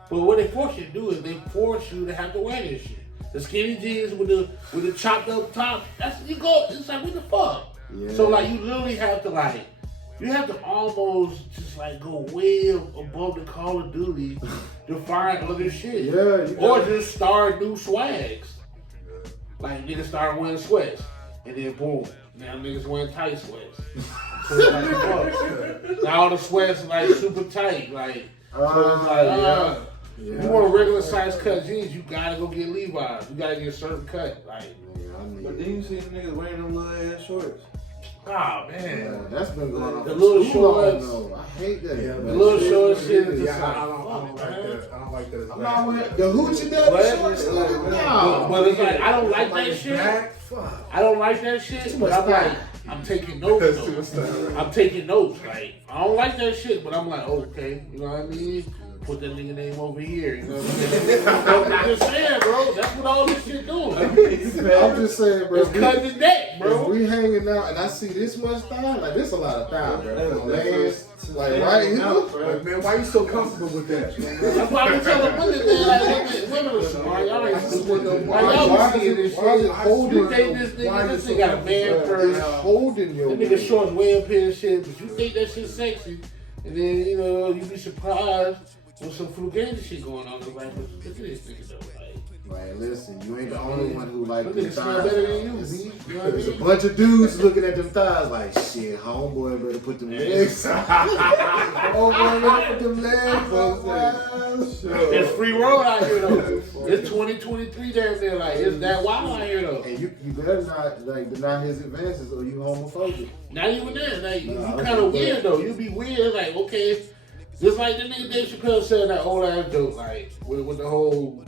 But what they force you to do is they force you to have to wear this shit. The skinny jeans with the chopped up top. That's you go. It's like what the fuck. Yeah. So like you literally have to like, you have to almost just like go way above the Call of Duty to find other shit. Yeah. Or just start new swags. Like niggas start wearing sweats, and then boom, now niggas wearing tight sweats. So it's like, fuck. Now all the sweats are like super tight, like. So it's like, yeah. You want a regular size cut jeans, you gotta go get Levi's. You gotta get a certain cut. Like, but then you see the niggas wearing them little ass shorts. Oh man, yeah, that's been going on. The little shorts. I hate that. Yeah, the little shorts shit is just I don't like that. I don't like that. I'm not wearing the hoochie daddy shorts. No, but it's like I don't like that shit. I don't like that shit. But I'm like, I'm taking notes. I'm taking notes. Like I don't like that shit, but I'm like, okay, you know what I mean? Put that nigga name over here. You know what I'm just saying, bro. That's what all this shit doing. I'm just saying, bro. It's cutting the neck, bro. If we hanging out and I see this much thigh, like this a lot of thigh, bro. Like right here. Like, man, why you so comfortable with that? That's why I'm telling women, man, like women are smart. Y'all ain't stupid. Why y'all be seeing this shit? You think this nigga got a man purse, holding your that nigga shorts way up here and shit, but you think that shit sexy, and then you know you be surprised with some fugazi shit going on. Like, look at this nigga though. Like, listen, you ain't the only one who like them thighs. better than you, B. You know what I There's a mean? bunch of dudes looking at them thighs like, shit, homeboy better put them legs. Homeboy better put them legs on. It's free road out here though. It's 2023 down there. Like, it's that wild out here though. And you better not like deny his advances or you homophobic. Not even that. Like, you kind of weird though. You be weird. Like, okay, just like the nigga Dave Chappelle said that old ass joke, like with the whole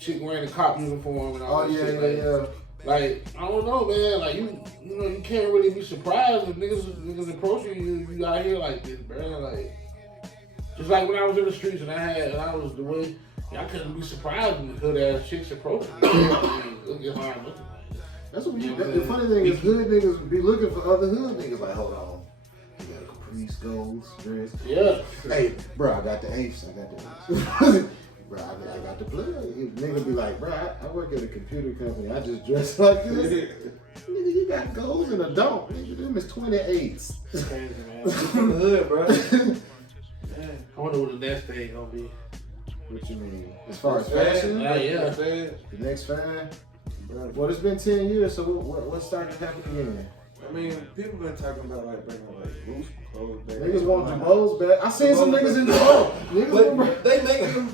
chick wearing a cop uniform and all that shit. Like, I don't know, man. Like, you know, you can't really be surprised if niggas approaching you out here like this, bro. Like, just like when I was in the streets and I was the way, I couldn't be surprised when hood ass chicks approaching me. Look at how I'm looking. That's what the funny thing is, hood niggas be looking for other hood niggas. Like, hold on, you got a Caprice Gold dress. Yeah. Hey, bro, I got the Ace. I got the Ace. Bro, I got the play. Nigga be like, bro, I work at a computer company. I just dress like this. Nigga, you got golds and a don't. Nigga, them is 28s. Crazy, man. From the hood, bro. I wonder what the next thing gonna be. What you mean? As far as fashion? Yeah. The next fan? Well, it's been 10 years, so what started happening then? I mean, people been talking about like bringing like loose clothes back. Niggas want Jabos back. I seen some niggas in Jabos. But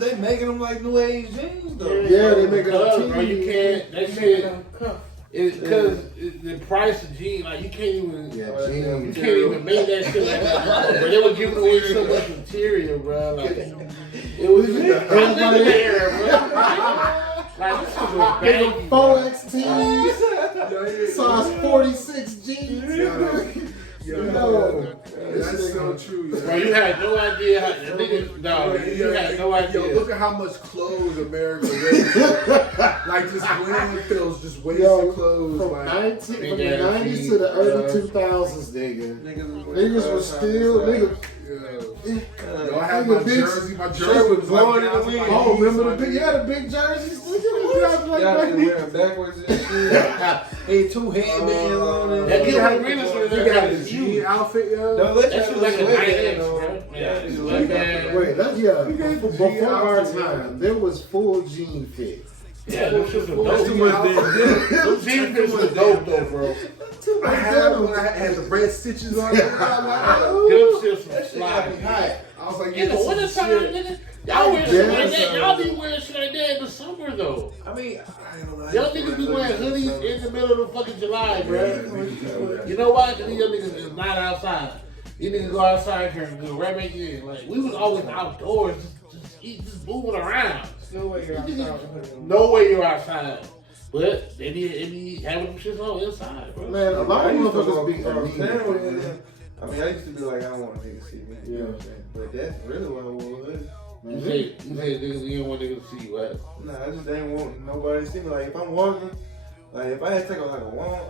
they making them like new age jeans though. Yeah, they make it up bro. You can't. That shit. Because the price of jeans, like you can't even. Yeah, You can't even make that shit like that. But they were giving away so much material, bro. Like it was everybody there, bro. Like this was a baggy. 4X tees, size 46 jeans. Yo, that's so true. Bro, you had no idea how the niggas, dog. You had no idea. Yo, look at how much clothes America wastes. Like just landfills, just wasting clothes. From, Like, from the 90s to the early 2000s, nigga. Niggas was still, nigga. Yo, I had my jersey. My jersey was blowing like, in the wind. Oh, remember the big jerseys? Y'all be wearing backwards and shit. Hey, two headbands on it. That You kid got was really sort of you got his jean outfit, yo. Don't let That shit y'all like a sweat 9X, in on. bro. Yeah, It's like that. Wait, that's before our outfit, time. There was full jean fit. Yeah, them shits were That's dope. too much damn. Them jeans fits was dope though, bro. I had the red stitches on it. Them shits was fly. I was like, In the wintertime, nigga, y'all wear shit like that. Y'all be wearing shit like that in the summer though. I mean, I don't know. Y'all niggas be wearing hoodies in the middle of the fucking July, bro. You know why? Because these young niggas is not outside. These niggas go outside here and go right back in. Like, we was always outdoors, just moving around. No way you're outside. No way you're outside. But they be having them shits on inside, bro. Man, a lot of motherfuckers be anemic. I mean, I used to be like, I don't want a nigga to see me. You know what I'm saying? But that's really what I want. You say niggas, you don't want niggas to see you, right? Nah, I just ain't want nobody to see me. Like, if I'm walking, like, if I had to take a long walk,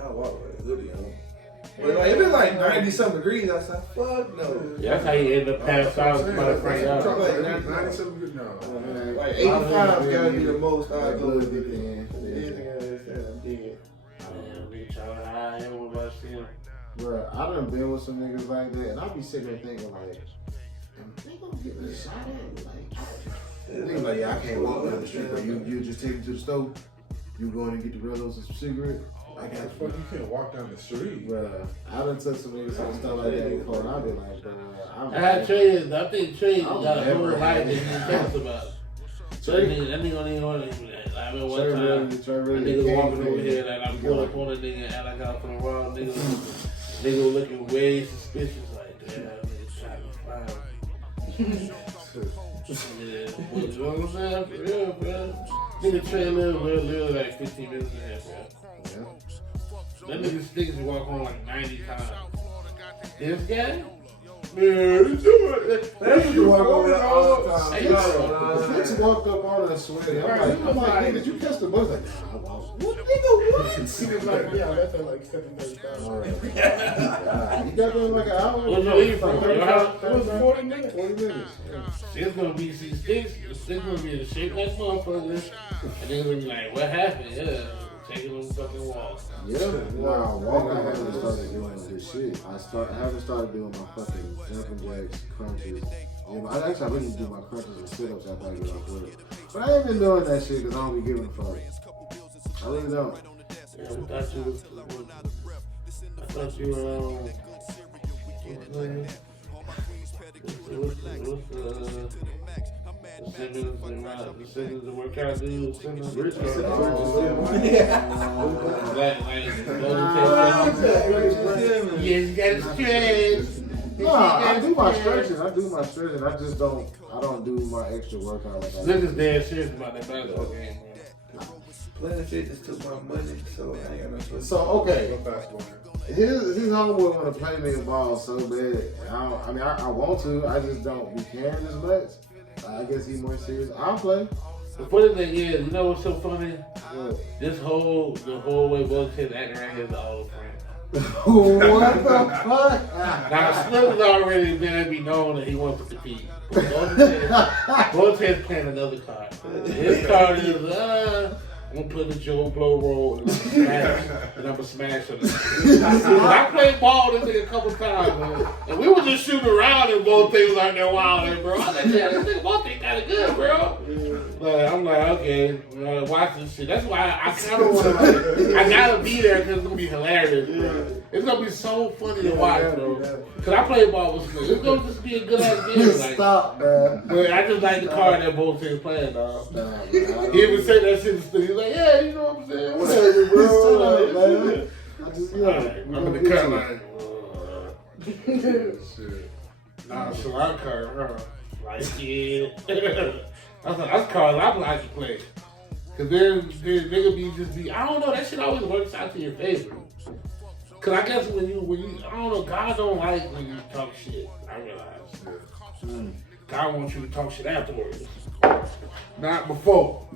I'll walk with a hoodie on. But like, if it's like 90-something degrees outside, fuck no. Yeah, that's how you end up passed out with my friend out. Like 85 gotta be the most I go with it. Man, Anything else, I'm dead. Man, nigga trying to hide him about seeing. bro, I done been with some niggas like that, and I be sitting there thinking like, they gonna get me shot at? Like, niggas like, yeah, I can't walk down the street, bro. You just take me to the store. You going to get the Rellos and some cigarettes? I got Fuck, you can't walk down the street. Bro, I done took some niggas and stuff like that before, and I been like, bro, I think Trey got a whole life that he talks about. So that nigga don't even want to do that. I mean, one time, a nigga walking over here, like I'm going up on a nigga and I got from the wrong nigga. Nigga was looking way suspicious, like, damn, nigga trying to find. Yeah, you know what I'm saying? For real, bro. Nigga Trey live like 15 minutes and a half, bro. That nigga sticks walk home like 90 times. This guy? Man, That nigga walk over there all the time. Niggas walked up on us sweaty. I'm like, nigga, did you catch the bus? Like, nah, I walked. What, nigga, what? He was like, yeah, that's at like 7:35. You got there in like an hour? Where'd you leave from? Your house? It was 40 minutes. 40 minutes. It's gonna be sticks gonna be in shape like motherfuckers. And they're gonna be like, what happened? Yeah, taking them fucking walks. Yeah, nah, walking. I haven't started doing this shit. I haven't started doing my fucking jumping jacks, crunches. I really need to do my crunches and sit-ups after I get off work. But I ain't been doing that shit because I don't be giving a fuck. I really don't. Yeah, I thought you were, the singles that work out dudes, rich yeah, you gotta stretch. Nah, I do my stretching. I just don't do my extra workout like I do. Niggas dead serious about that basketball game, man. Planet Fitness took my money, so I ain't got no choice. So okay, Go basketball. his homeboy want to play me in ball so bad. I want to. I just don't be caring as much. I guess he's more serious. I'll play. The funny thing is, you know what's so funny? What? The whole way Bullshit acting around here is an old friend. What the fuck? Now, Slim has already been be known that he wants to compete. Bullshit's playing another card. His card is, I'm gonna put the Joe Blow roll and I'm gonna smash him. I played ball with this nigga a couple times, man. And we were just shooting around and both things like that wild, bro. I was like, yeah, this nigga ball thing kinda good, bro. Like, I'm like, okay, watch this shit. That's why I kinda wanna, I gotta be there because it's gonna be hilarious, bro. It's gonna be so funny to watch, bro. Cause I play ball with Slim. It's gonna just be a good ass game. Like, Stop, man. but I just like the card that both teams playing, dog. Stop, man. He even said that shit in the studio. He's like, yeah, you know what I'm saying? Whatever, bro. Shut up, Like, man. I just, I'm gonna in the get cut you. like, Shit. nah, so I card her. Like, yeah. That's cards I like to play. Cause then they could be, I don't know, that shit always works out to your favor. Cause I guess when you, I don't know, God don't like when you talk shit. I realize. God wants you to talk shit afterwards. Not before.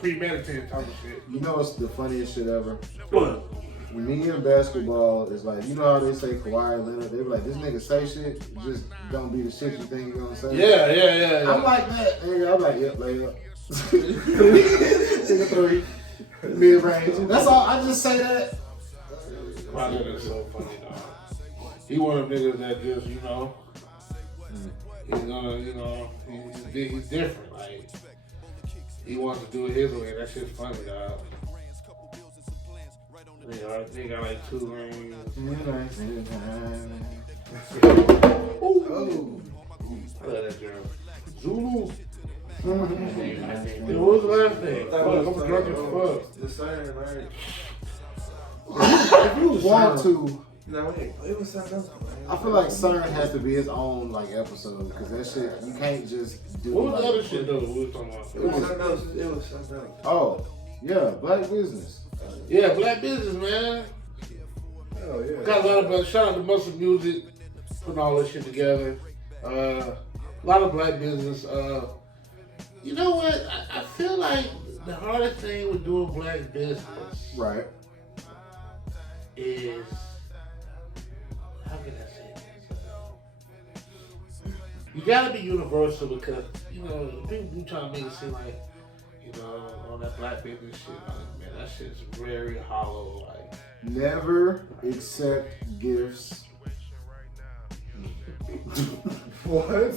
Premeditated talking shit. You know what's the funniest shit ever? What? When me in basketball is like, you know how they say Kawhi Leonard? They be like, this nigga say shit, just don't be the shit you think you're gonna say. Yeah. I'm like that, nigga. I'm like, yep, lay up. Nigga 3. Mid range. That's all. I just say that. My nigga's so funny, dog. He one of them niggas that just, you know, he's gonna, you know, he's different. Like, he wants to do it his way. That shit's funny, dog. They got like 2 rings. Oh. I love that girl. Zulu. What was the last name? Fuck, I'm drunk as fuck. The same, right? If you want to, No, wait, it was something else. I feel like CERN has to be his own like episode because that shit you can't just do. What was like, the other shit though we was talking about? It was something else. It was something else. Oh, yeah, black business. Yeah, black business, man. Hell yeah. Got a lot of shout out to Muscle Music putting all this shit together. A lot of black business. You know what? I feel like the hardest thing with doing black business Right. is, how can I say this? You gotta be universal because, you know, people be trying to make it seem like, you know, on that black business shit, like, man, that shit's very hollow. Like, Never accept gifts. What?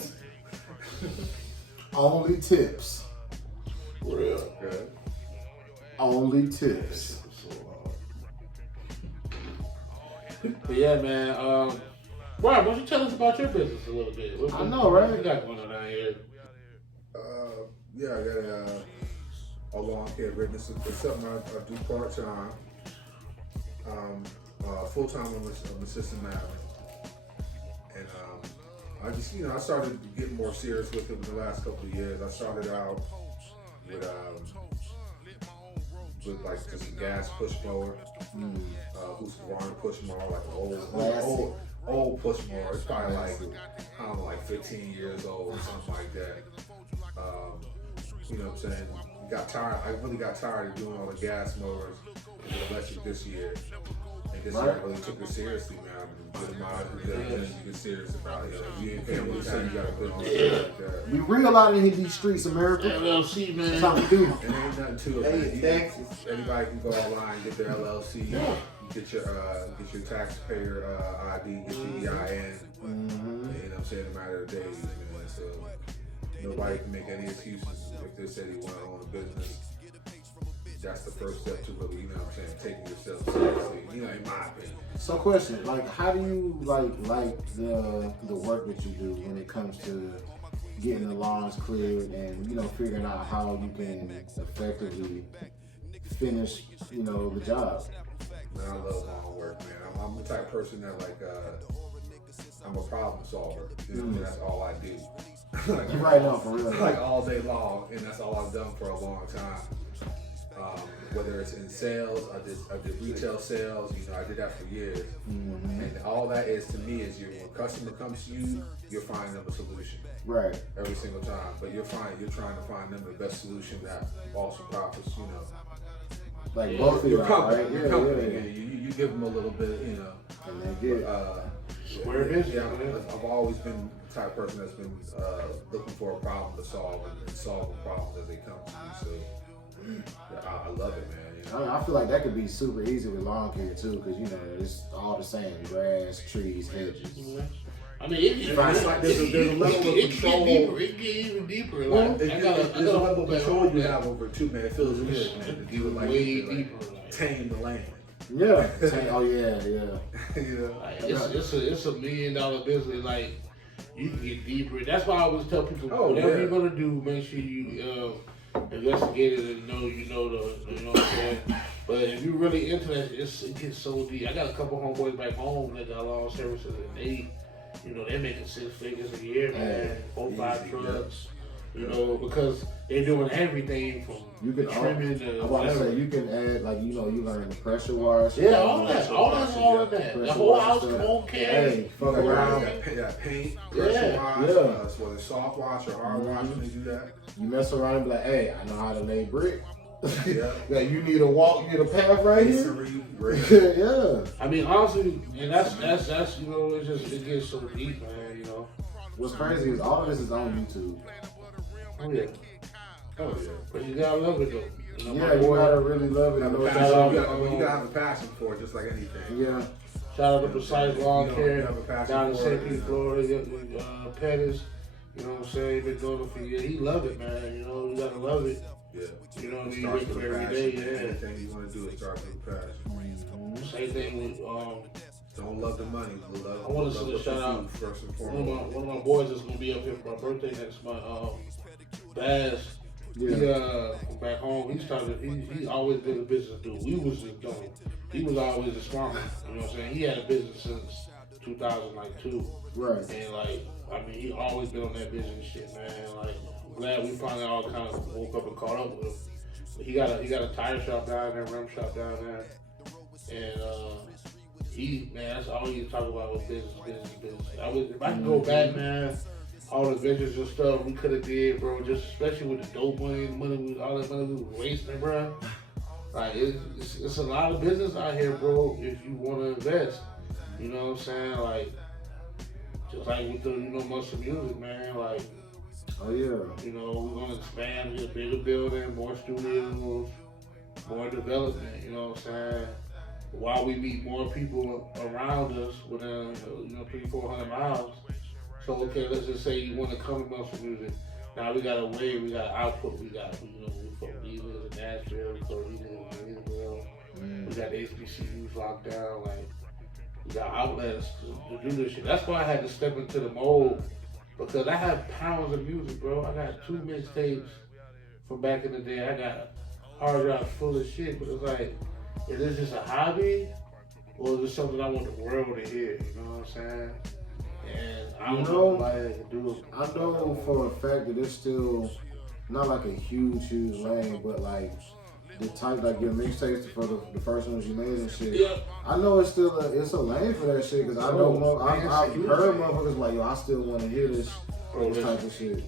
Only tips. real. Okay. Only tips. But yeah, man. Rob, why don't you tell us about your business a little bit? I know, right? What you got going on down here? Yeah, I got a lawn care business. It's something I do part time. Full time I'm assistant manager. And I just, I started getting more serious with it in the last couple of years. I started out with like just a gas push mower, Husqvarna push mower, like an old push mower. It's probably like, I don't know, like 15 years old or something like that. You know what I'm saying? I really got tired of doing all the gas mowers and the electric this year. And this year I really took it seriously, man. Get them out of the business, you get serious about it. You can't really say you got a business like that. We real out in these streets, America. LLC, man. That's how we do. It ain't nothing to it. Man. Anybody can go online, get their LLC, get your taxpayer ID, get your EIN. You know what I'm saying? No matter the days, man. So nobody can make any excuses if they say they want to own a business. That's the first step to really, you know what I'm saying, taking yourself seriously, in my opinion. So question, like how do you like the work that you do when it comes to getting the lawns cleared and, figuring out how you can effectively finish, the job? Man, I love lawn work, man. I'm the type of person that I'm a problem solver. And that's all I do. Right now, for real. Like all day long, and that's all I've done for a long time. whether it's in sales, I did retail sales. You know, I did that for years, and all that is to me is when a customer comes to you, you're finding them a solution. Right. Every single time, but you're trying to find them the best solution that also profits. You know, Like both of your y'all, company, right? your company. You give them a little bit, you know. And they get Square business. Yeah, I've always been the type of person that's been looking for a problem to solve and solving problems as they come to me. So yeah, I love it, man. You know? I feel like that could be super easy with lawn care too, because you know it's all the same: grass, trees, hedges. I mean, it's like there's a level of control. It get even deeper. Like, There's a level of control you have over it too, man. It feels good, man. To do it like way like, deeper. tame the land. Yeah. Oh yeah. You know, Like, it's a $1 million business. Like, you can get deeper. That's why I always tell people, whatever you're gonna do, make sure you investigate it and you know what I'm saying. But if you're really into that, it gets so deep. I got a couple homeboys back home that got lawn services, and they're making 6 figures a year, man. 4, 5 trucks. You know, because they're doing everything from trimming to I want to say you can add, like, you learn the pressure wash. Yeah, all that's all in that. The whole house won't care. Hey, fuck around. Paint, pressure wash, whether it's soft wash or hard wash, when they do that. You mess around and be like, hey, I know how to lay brick. Yeah. Like, you need a path right here. Yeah. I mean, honestly, and that's it gets so deep, man. You know. What's crazy is all of this is on YouTube. Oh yeah. But you gotta love it though. You know, You gotta really love it. You gotta have a passion for it, just like anything. Yeah. Shout out to Precise Lawn Care down in for St. Pete, Florida. Pettis, you know what I'm saying? Been doing it for years. He love it, man. You know, you gotta love it. Yeah. You know what I mean? It starts with Every passion. day, yeah. Anything you want to do, it starts with passion. Same thing with Don't love the money. I want to send a shout out. First and foremost. One of my boys is gonna be up here for my birthday next month. Baz. Yeah. He from back home. He's always been a business dude. We was just dumb. He was always a smart one. You know what I'm saying? He had a business since 2002. Right. And he always been on that business shit, man. Like, I'm glad we finally all kind of woke up and caught up with him. But he got a tire shop down there, rim shop down there, and that's all he talk about was business. If I could go back, man, all the ventures and stuff we could have did, bro, just especially with the dope money, all that money we was wasting, bro. Like, it's a lot of business out here, bro, if you want to invest. You know what I'm saying? Like, just like with the, muscle music, man, like, oh yeah. We're going to expand, get a bigger building, more studios, more development, you know what I'm saying? While we meet more people around us within, 300-400 miles. So, okay, let's just say you want to come to muscle music. Now we got a way, we got output, we from Leland to Nashville, we from Leland to Leesville. We got the HBCUs locked down, like, we got outlets to do this shit. That's why I had to step into the mold, because I have pounds of music, bro. I got 2 mixtapes from back in the day. I got hard drives full of shit, but it's like, is this just a hobby, or is this something I want the world to hear? You know what I'm saying? And I don't know nobody that can do it. I know for a fact that it's still not like a huge lane, but like the type, like your mixtapes for the first ones you made and shit. Yeah. I know it's still it's a lane for that shit, because I know I've heard motherfuckers like, yo, I still want to hear this type of shit.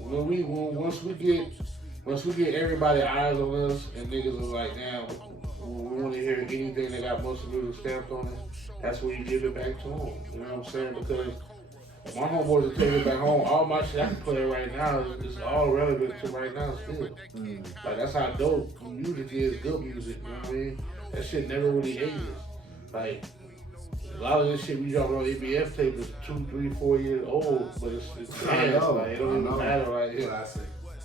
Once we get everybody eyes on us and niggas are like, damn, we want to hear anything that got muscle music stamped on it, that's where you give it back to them. You know what I'm saying? Because my homeboys will take it back home. All my shit I can play right now is all relevant to right now still. Like, that's how dope music is, good music, you know what I mean? That shit never really ages. Like, a lot of this shit we drop on ABF tape is 2, 3, 4 years old, but it's fast. Like, it don't even matter right here.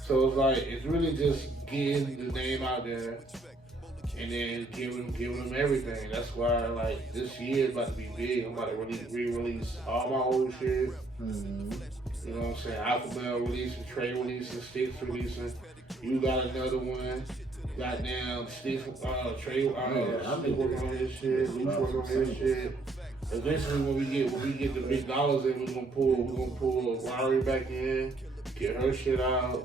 So it's like, it's really just getting the name out there and then giving them everything. That's why, like, this year is about to be big. I'm about to re-release all my old shit. You know what I'm saying? Alpha Male releasing, Trey releasing, Sticks releasing. You got another one. Goddamn, Sticks, Trey, Stick working on his shit. Luke working on his shit. Eventually, when we get the big dollars in, we're gonna pull Rari back in, get her shit out.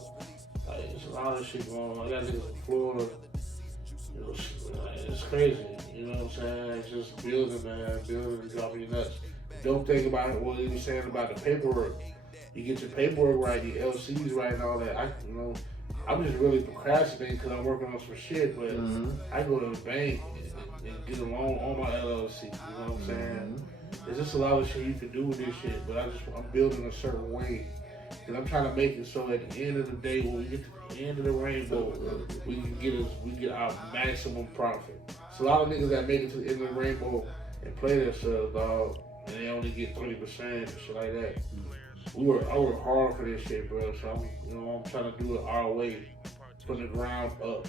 Like, there's a lot of shit going on. I got niggas in Florida. It's crazy. You know what I'm saying? It's just building, man. Building and dropping you nuts. Don't think about what he was saying about the paperwork. You get your paperwork right, your LCs right, and all that. I'm just really procrastinating because I'm working on some shit, but I go to the bank and get a loan on my LLC. You know what I'm saying? There's just a lot of shit you can do with this shit, but I'm building a certain way. Because I'm trying to make it so at the end of the day, when we get to the end of the rainbow, we get our maximum profit. So a lot of niggas that make it to the end of the rainbow and play themselves, dog, and they only get 30% and shit like that. I work hard for this shit, bro. So I'm trying to do it our way, from the ground up.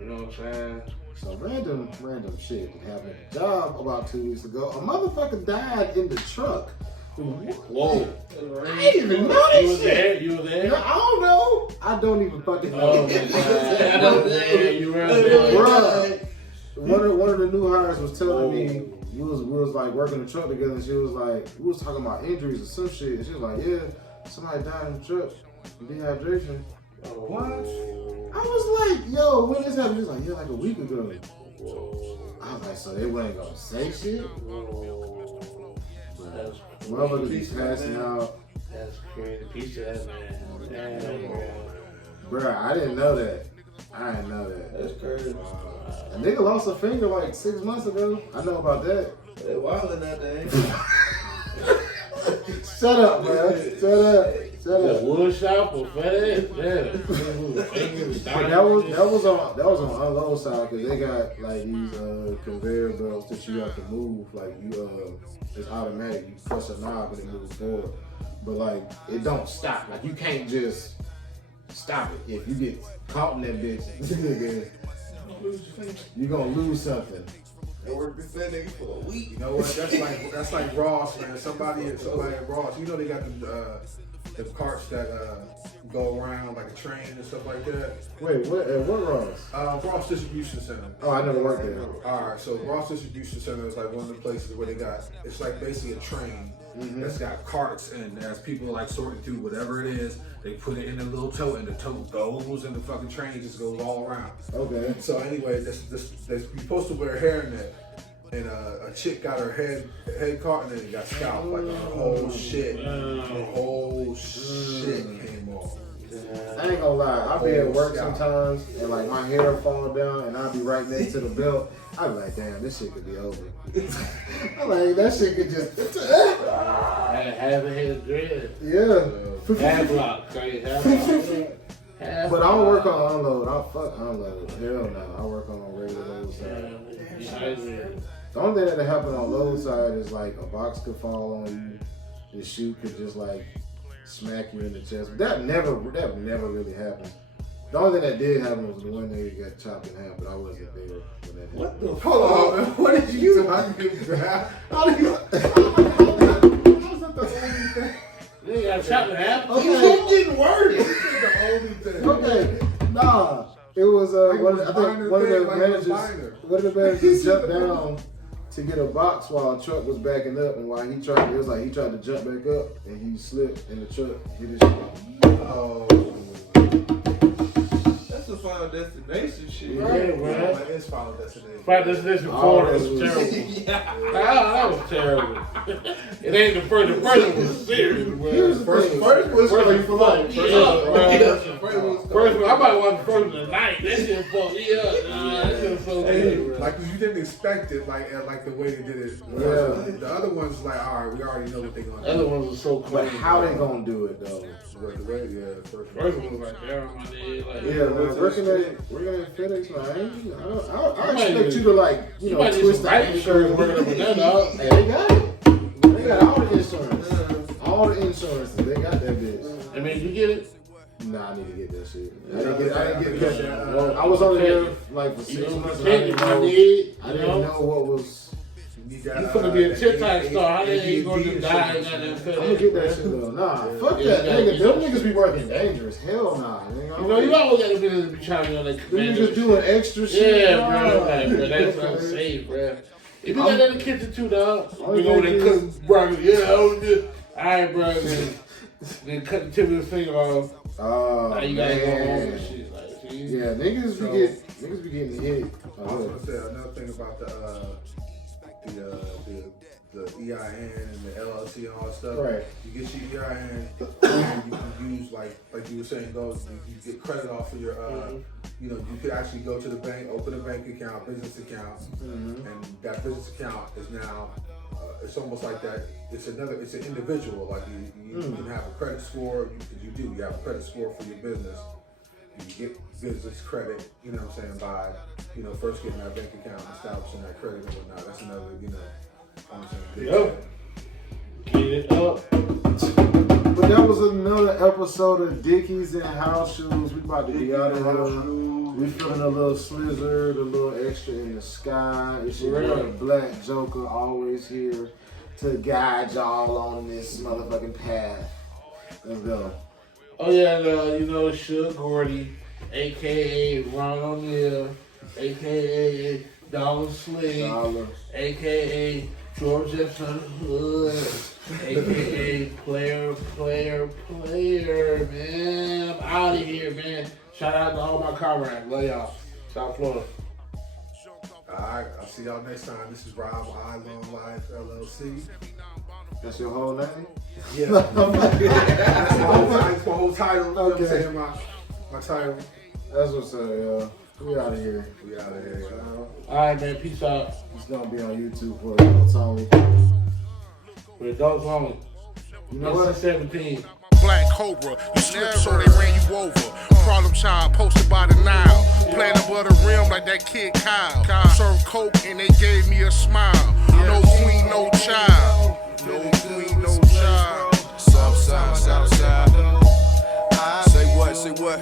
You know what I'm saying? So random shit that happened at the job about 2 weeks ago. A motherfucker died in the truck. Whoa! I didn't even know that shit. You were there? No, I don't know. I don't even fucking know. Oh my God! I don't know. You were there, Bruh. One of the new hires was telling me we was like working the truck together, and she was like, we was talking about injuries or some shit, and she was like, yeah, somebody died in the truck, dehydration. What? I was like, yo, when this happened? She was like, yeah, like a week ago. I was like, so they wasn't gonna say shit? Motherfuckers be passing out. That's crazy. Piece of that, man. Damn, Bruh, I didn't know that. That's crazy. A nigga lost a finger like 6 months ago. I know about that. They wildin' out there. Shut up, man. Shut up. Wood shop or FedEx? But that was on unload side because they got like these conveyor belts that you have to move. Like it's automatic. You push a knob and it moves forward. But like it don't stop. Like you can't just stop it. If you get caught in that bitch, you're gonna lose something. I worked with that nigga for a week. You know what? That's like Ross, man. Somebody at Ross. You know they got the carts that go around like a train and stuff like that. Wait, what Ross? Ross Distribution Center. Oh, I never worked there. All right, so Ross Distribution Center is like one of the places where it's like basically a train that's got carts, and as people like sorting through whatever it is, they put it in a little tote, and the tote goes, and the fucking train just goes all around. Okay. So anyway, you're supposed to wear a hairnet, and a chick got her head caught, and then it got scalped, like the whole shit came off. I ain't gonna lie, I be at work sometimes and like my hair fall down and I'll be right next to the belt. I be like, damn, this shit could be over. I'm like, that shit could just Half a head of dread. yeah. Half block, right? Half But I don't work on unload. I fuck unload. Hell no. I work on regular load side. The only thing that happen on load side is like a box could fall on you. The shoe could just like smack you in the chest. That never really happened. The only thing that did happen was the one day you got chopped in half, but I wasn't there when that happened. What the? Hold on, man. What did you do? How did you grab? How did you? How's that the only thing? You got chopped in half? Okay. You keep getting worded. The only thing. Okay, nah. It was I think one of the managers jumped down to get a box while a truck was backing up, and while he tried to jump back up, and he slipped in the truck, hit his shit. Oh. That's a final destination shit. Yeah, Right, bro. like it's Final Destination. Fight this Florida was terrible. That was terrible. It ain't the first. The first one was serious, bro. First was First one fucked me up, bro. First I might watch the first one tonight. That shit fucked me up. That shit was so good, bro. Like, 'cause you didn't expect it, like the way they did it. Yeah. The other ones, like, all right, we already know what they're gonna The other do. ones was so clean. But how they gonna do it though? But the way, yeah, the first First one was like, damn, my nigga. Like, Yeah, man, working at FedEx, man. I might expect need- you to like, you might need twist some the life insurance working up with that, dog. Hey, they got it. They got all the insurance. All the insurances. They got that bitch. I mean, you get it? Nah, I need to get that shit. I didn't get that. I was only there like for 6 months. And I didn't know what was. You You finna be a TikTok star. How the hell you gonna just die in that I'm gonna FedEx? get that shit though. Nah, fuck Yeah, that. you Nigga, gotta them niggas be working dangerous. Hell nah. You know, you always gotta be trying to be on that Them command. niggas doing extra shit. Yeah, nah. bro. Like, bro, that's unsafe, bro. If you got that in the kitchen too, dog, All you you go gotta there do cooking broccoli. Yeah, I was just, all right, bro. Then cut the tip of the finger off. Oh, Now you gotta go home and man. shit. Like, Yeah, niggas be getting hit. I was gonna say another thing about the EIN and the LLC and all that stuff. Right. You get your EIN, and you can use like you were saying, you get credit off of your you know, you could actually go to the bank, open a bank account, business account, and that business account is now it's almost like that. It's an individual. Like you can have a credit score. You have a credit score for your business. You get business credit, you know what I'm saying, by, you know, first getting that bank account and establishing that credit and whatnot. That's another, you know, I'm saying, Get it up. But that was another episode of Dickies and House Shoes. We about to be out of here. We feeling a little slizzard, a little extra in the sky. It's your boy Black Joker, always here to guide y'all on this motherfucking path. Let's go. Oh yeah, you know, Suge Gordy, aka Ron O'Neal, aka Dollar Sling, aka George Jefferson Hood, aka player, man. I'm out of here, man. Shout out to all my comrades. Love y'all. South Florida. Alright, I'll see y'all next time. This is Rob I Long Life LLC. That's your whole name? Yeah. That's my whole title. You know what I'm saying? My title. That's what's up, y'all. We out of here. We out of here, y'all. Alright, man. Peace out. It's gonna be on YouTube for adults only. For adults only. You know what? 17. Black Cobra, you slipped so they ran you over. Problem child posted by the Nile. Playing above the rim like that kid Kyle. Served coke and they gave me a smile. No queen, no child. No queen, no child. Southside, Southside. Say what, say what?